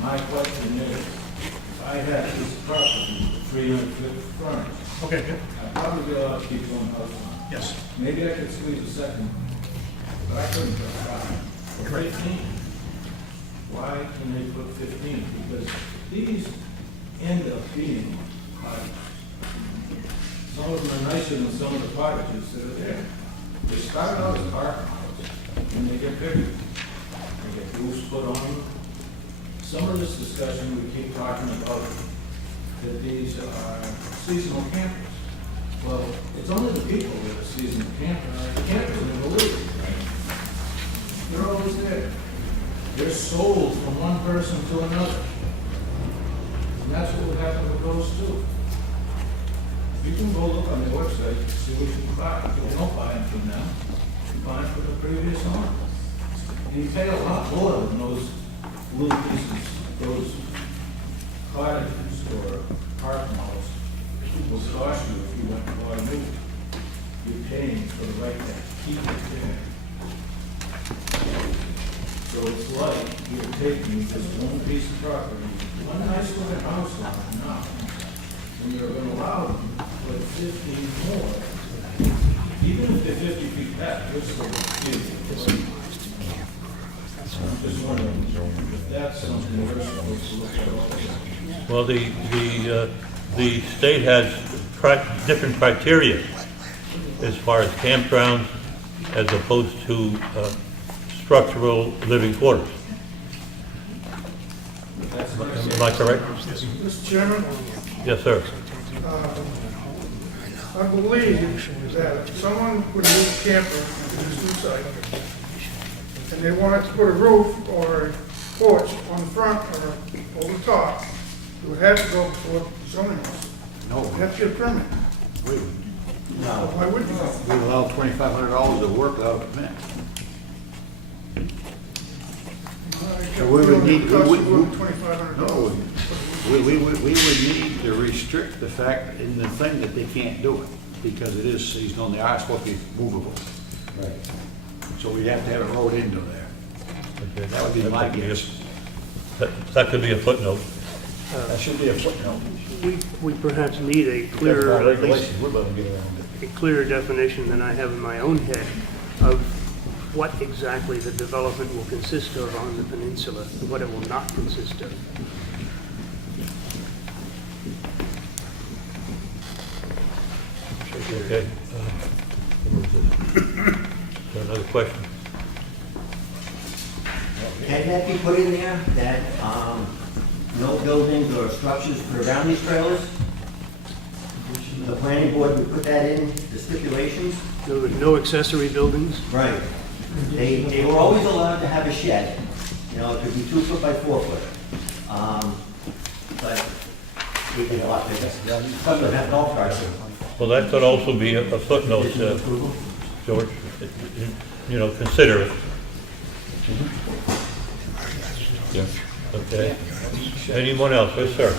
My question is, if I had this property, 300-foot frontage, Okay, good. I'd probably be allowed to keep one house on. Yes. Maybe I could squeeze a second, but I couldn't put 5. For 15. Why can they put 15? Because these end up being cottages. Some of them are nicer than some of the cottages that are there. They start out as farmhouses, and they get bigger. They get roofs put on them. Some of this discussion, we keep talking about that these are seasonal campers. Well, it's only the people that are seasonal campers. The campers never leave. They're always there. They're sold from one person to another. And that's what would happen with those too. You can go look on their website and see what you can buy. If you don't buy them from them, you buy them from the previous owner. And you pay a lot more than those little pieces, those cottages or parking lots will cost you if you went and bought a new. You're paying for the right to keep it there. So it's like you're taking this one piece of property, one nice little house on it now, and you're going to allow them to put 15 more. Even if they're 50 feet back, they're still beautiful. I'm just wondering if that's something we're supposed to look at also. Well, the state has different criteria as far as campgrounds as opposed to structural living quarters. Am I correct? Mr. Chairman, Yes, sir. I believe that if someone would move a camper to this new site, and they wanted to put a roof or a porch on the front or over the top, it would have to go before the zoning office. No. You'd have to get a permit. No. Why wouldn't you? We allow $2,500 of work without a permit. So we would need, we would need to restrict the fact in the thing that they can't do it, because it is seasonal, and they are supposed to be movable. Right. So we'd have to have it rolled into there. Okay. That would be my guess. That could be a footnote. That should be a footnote. We perhaps need a clearer, at least, a clearer definition than I have in my own head of what exactly the development will consist of on the peninsula, and what it will not consist of. Okay. Another question? Can that be put in there, that no buildings or structures put around these trailers? The planning board would put that in, the stipulations? No accessory buildings? Right. They were always allowed to have a shed. You know, it could be 2 foot by 4 foot. But we can lot have golf carts. Well, that could also be a footnote, George. You know, consider it. Yes. Okay. Anyone else? Yes, sir.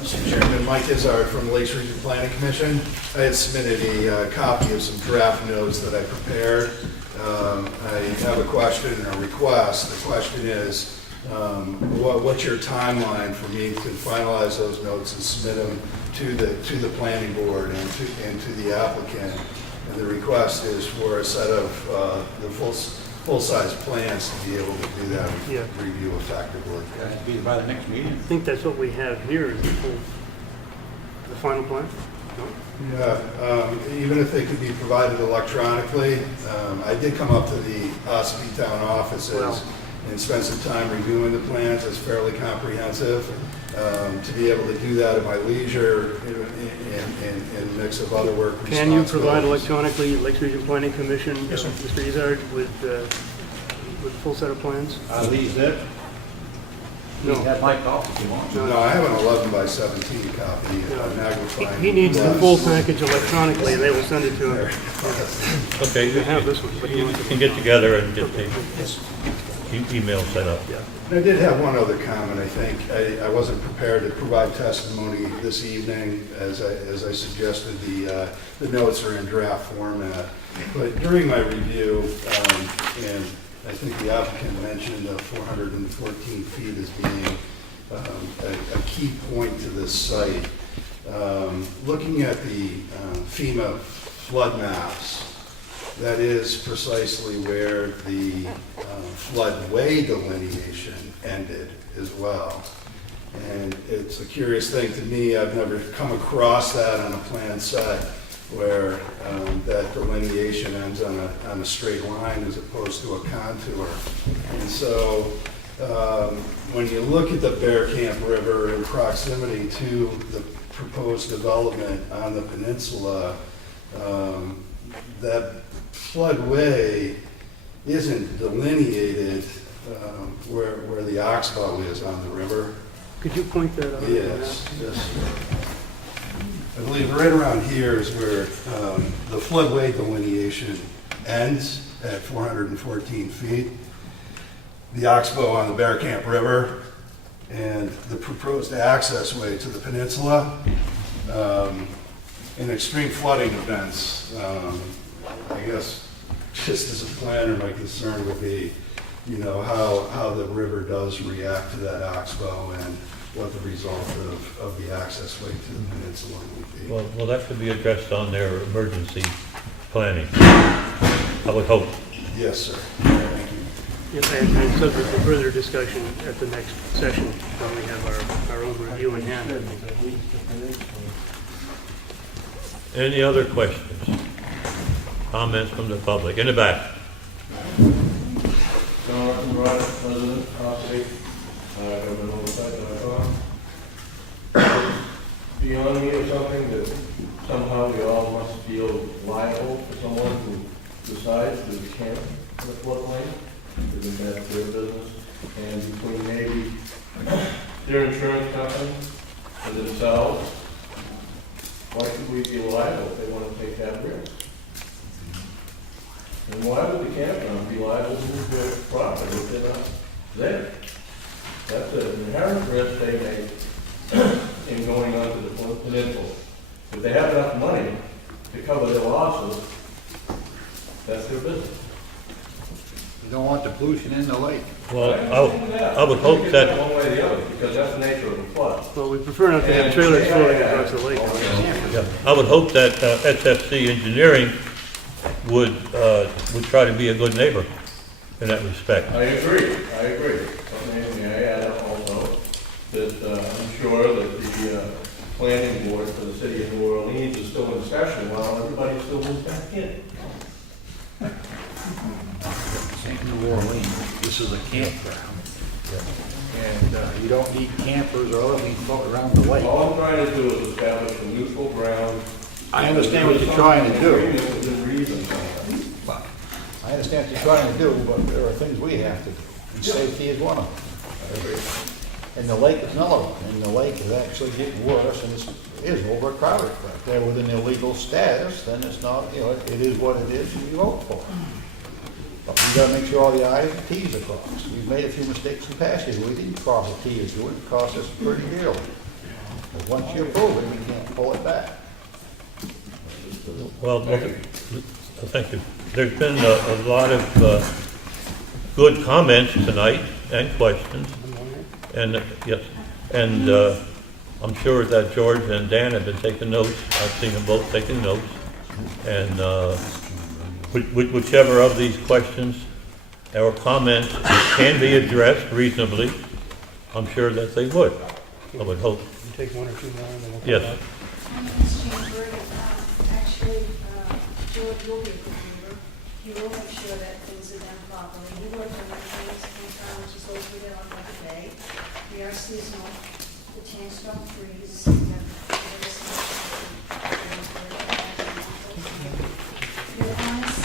Mr. Chairman, Mike Izzard from the Lakes Region Planning Commission. I had submitted a copy of some draft notes that I prepared. I have a question and a request. The question is, what's your timeline for me to finalize those notes and submit them to the planning board and to the applicant? And the request is for a set of the full-size plans to be able to do that review effectively. That'd be by the next meeting. I think that's what we have here, is the final plan? No? Yeah, even if they could be provided electronically, I did come up to the Ossipee town offices and spend some time reviewing the plans. It's fairly comprehensive. To be able to do that at my leisure and mix of other work responsibilities. Can you provide electronically, Lakes Region Planning Commission, Mr. Izzard, with full set of plans? Are these it? No. You have my copy if you want. No, I have an 11 by 17 copy, magnifying. He needs the glass. full package electronically, and they will send it to him. Okay, You have this one, but he you wants can get together and get the email set up. I did have one other comment, I think. I wasn't prepared to provide testimony this evening, as I suggested, the notes are in draft format. But during my review, and I think the applicant mentioned 414 feet as being a key point to this site. Looking at the FEMA flood maps, that is precisely where the floodway delineation ended as well. And it's a curious thing to me, I've never come across that on a plan site where that delineation ends on a straight line as opposed to a contour. And so when you look at the Bear Camp River in proximity to the proposed development on the peninsula, that floodway isn't delineated where the oxbow is on the river. Could you point that out? Yes. I believe right around here is where the floodway delineation ends at 414 feet. The oxbow on the Bear Camp River and the proposed access way to the peninsula. In extreme flooding events, I guess just as a planner, my concern would be, you know, how the river does react to that oxbow and what the result of the access way to the peninsula would be. Well, that could be addressed on their emergency planning, I would hope. Yes, sir. Thank you. Yes, and subject to further discussion at the next session when we have our own review in hand. Any other questions? Comments from the public? In the back. John Rod, President, Ossipee, GovernmentOversite.com. Beyond me or something that somehow we all must feel liable for someone who decides to camp in the floodplain, because that's their business, and between maybe their insurance company and themselves, why should we be liable if they want to take that risk? And why would the campground be liable to move their property if they're not there? That's an inherent risk they make in going onto the peninsula. If they have enough money to cover their losses, that's their business. You don't want the pollution in the lake. Well, I would hope that, one way or the other, because that's the nature of the flood. Well, we prefer not to have trailers floating across the lake. I would hope that SFC Engineering would try to be a good neighbor in that respect. I agree. May I add also that I'm sure that the planning board for the city of New Orleans is still in session while everybody still moves back in. New Orleans, this is a campground. And you don't need campers or other things floating around the lake. All I'm trying to do is establish a neutral ground. I understand what you're trying to do. Within reason. I understand what you're trying to do, but there are things we have to do, and safety is one of them. And the lake is another one, and the lake is actually getting worse, and it is overcrowded. If they're with an illegal status, then it's not, you know, it is what it is, and you vote for it. But we gotta make sure all the I's and T's are crossed. We've made a few mistakes in the past years. We didn't cross a T or two, it cost us pretty dearly. But once you approve it, we can't pull it back. Well, thank you. There's been a lot of good comments tonight and questions. And yes, and I'm sure that George and Dan have been taking notes. I've seen them both taking notes. And whichever of these questions or comments can be addressed reasonably, I'm sure that they would. I would hope. You take one or two more and then we'll come Yes. back. My name is Jane Bird. Actually, George will be a good neighbor. He will make sure that things are done properly. He worked on the things in town, which is located on like a bay. We are seasonal. The tanks don't freeze. We have very To be honest,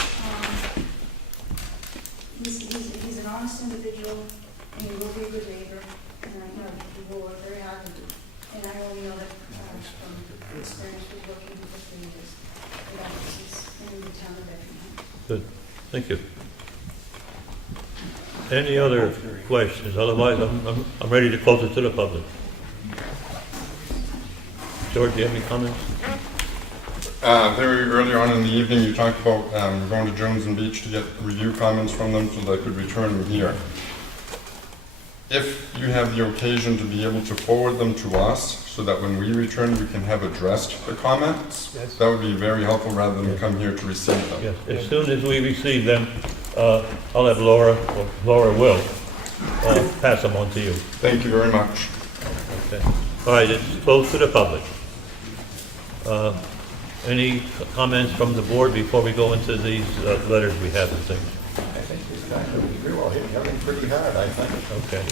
he's an honest individual, and you will be a good neighbor, and I know you will work very hard, and I only know that from experience with working for 3 years with offices in the town of Effingham. Good, thank you. Any other questions? Otherwise, I'm ready to close it to the public. George, do you have any comments? Very early on in the evening, you talked about going to Jones and Beach to get review comments from them so they could return them here. If you have the occasion to be able to forward them to us so that when we return, we can have addressed the comments, yes, that would be very helpful rather than come here to receive them. Yes, as soon as we receive them, I'll have Laura, or Laura will, pass them on to you. Thank you very much. Okay. All right, it's closed to the public. Any comments from the board before we go into these letters we have and things? I think this guy will be pretty well hit him pretty hard, I think. Okay.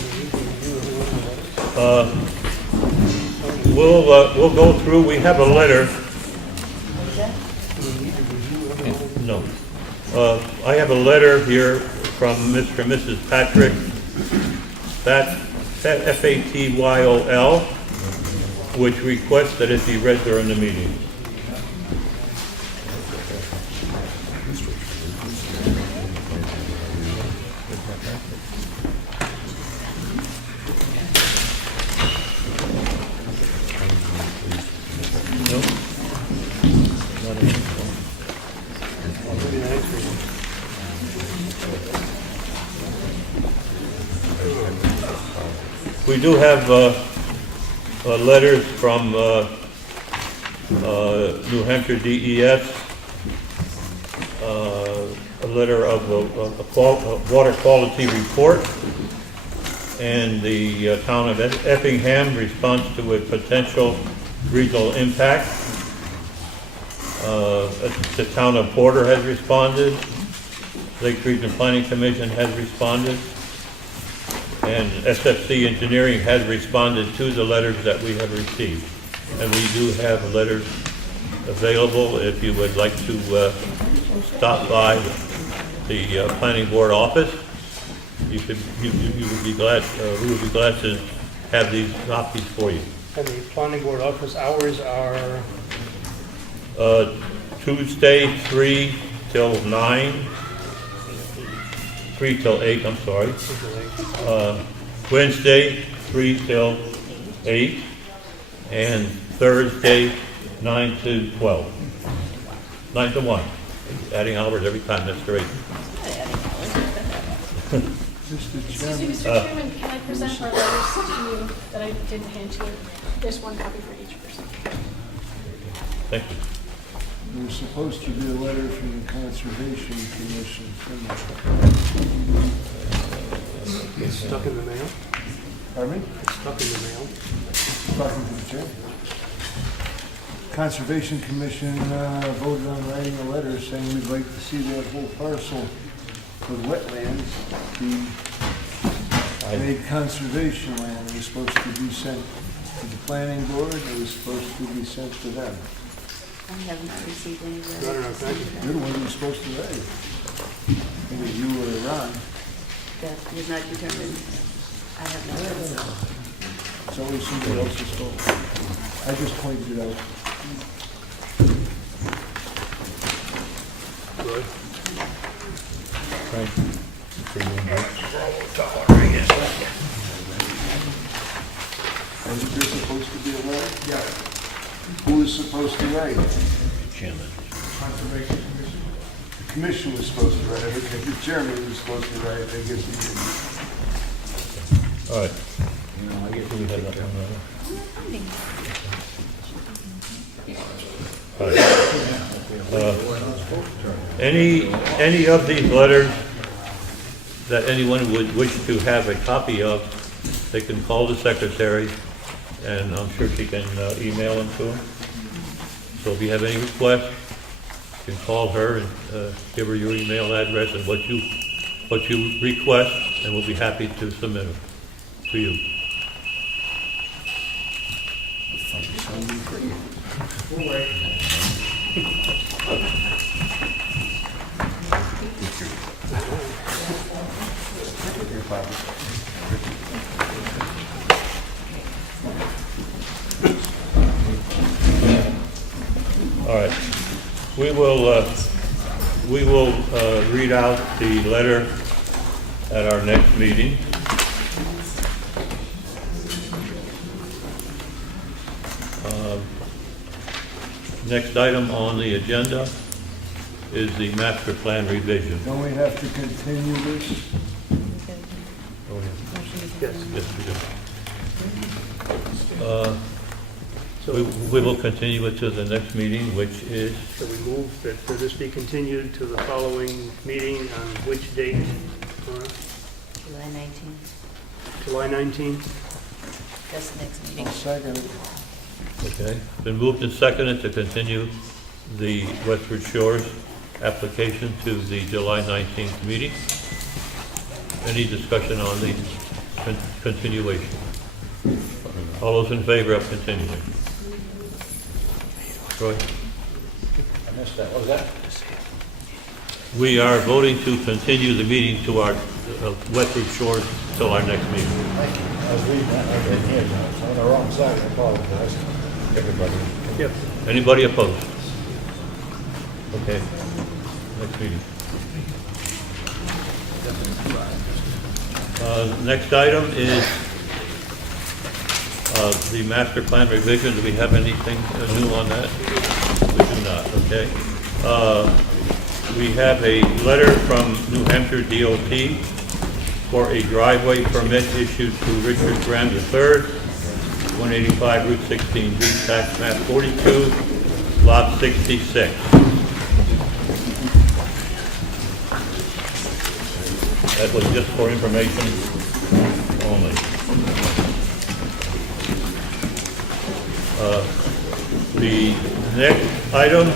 We'll go through, we have a letter. No. I have a letter here from Mr. and Mrs. Patrick, F-A-T-Y-O-L, which requests that it be read during the meeting. We do have letters from New Hampshire DES, a letter of a water quality report, and the town of Effingham response to a potential regional impact. The town of Porter has responded. Lake Region Planning Commission has responded. And SFC Engineering has responded to the letters that we have received. And we do have letters available if you would like to stop by the planning board office. You would be glad, we would be glad to have these copies for you. And the planning board office hours are? Tuesday, 3 till 9. 3 till 8, I'm sorry. Wednesday, 3 till 8. And Thursday, 9 to 12. 9 to 1. Adding hours every time, that's great. Excuse me, Mr. Chairman, can I present our letters to you that I didn't hand to you? There's one copy for each person. Thank you. There's supposed to be a letter from the Conservation Commission. It's stuck in the mail? Pardon me? It's stuck in the mail. Talking to the chair. Conservation Commission voted on writing a letter saying we'd like to see that whole parcel with wetlands be made conservation land. It was supposed to be sent to the planning board. It was supposed to be sent to them. I haven't received any letters. No, thank you. You're the one who was supposed to write. Either you or Ron. That was not determined. I have no letters. It's always somebody else's fault. I just pointed it out. Good. Right. And you're supposed to be a writer? Yeah. Who is supposed to write? Chairman. Conservation Commission. The commission was supposed to write it. Okay, the chairman was supposed to write it. I guess he didn't. All right. I guess we have that one. All right. Any of these letters that anyone would wish to have a copy of, they can call the secretary, and I'm sure she can email them to them. So if you have any requests, you can call her and give her your email address and what you request, and we'll be happy to submit them to you. All right. We will read out the letter at our next meeting. Next item on the agenda is the master plan revision. Don't we have to continue this? Oh, Yes. yes, we do. We will continue it to the next meeting, which is, Shall we move that this be continued to the following meeting on which date? July 19th, July 19th? that's the next meeting. I'll second it. okay, been moved and seconded to continue the Westford Shores application to the July 19th meeting. Any discussion on the continuation? All those in favor of continuing? Troy? I missed that, what was that? We are voting to continue the meeting to our Westford Shores till our next meeting. Thank you. I was reading that, I didn't hear that, it's on the wrong side, I apologize. Everybody. Yep. Anybody opposed? Okay, next meeting. Next item is the master plan revision. Do we have anything new on that? We do not, okay. We have a letter from New Hampshire DOT for a driveway permit issued to Richard Graham III, 185 Route 16B, tax map 42, lot 66. That was just for information only. The next item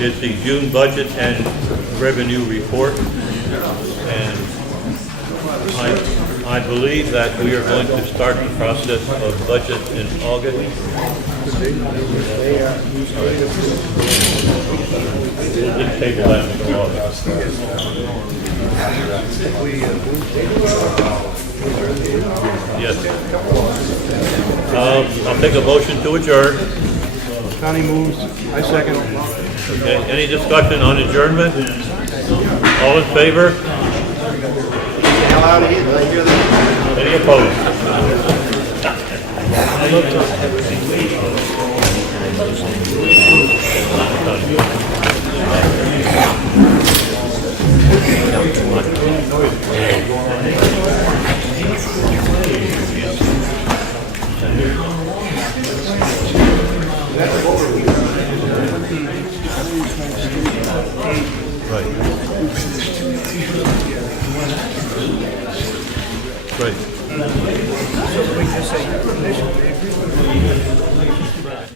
is the June budget and revenue report. And I believe that we are going to start the process of budget in August. We'll just table that until August. Yes. I'll take a motion to adjourn. Connie moves, I second. Okay, any discussion on adjournment? All in favor? Get the hell out of here, did I hear that? Any opposed? Right.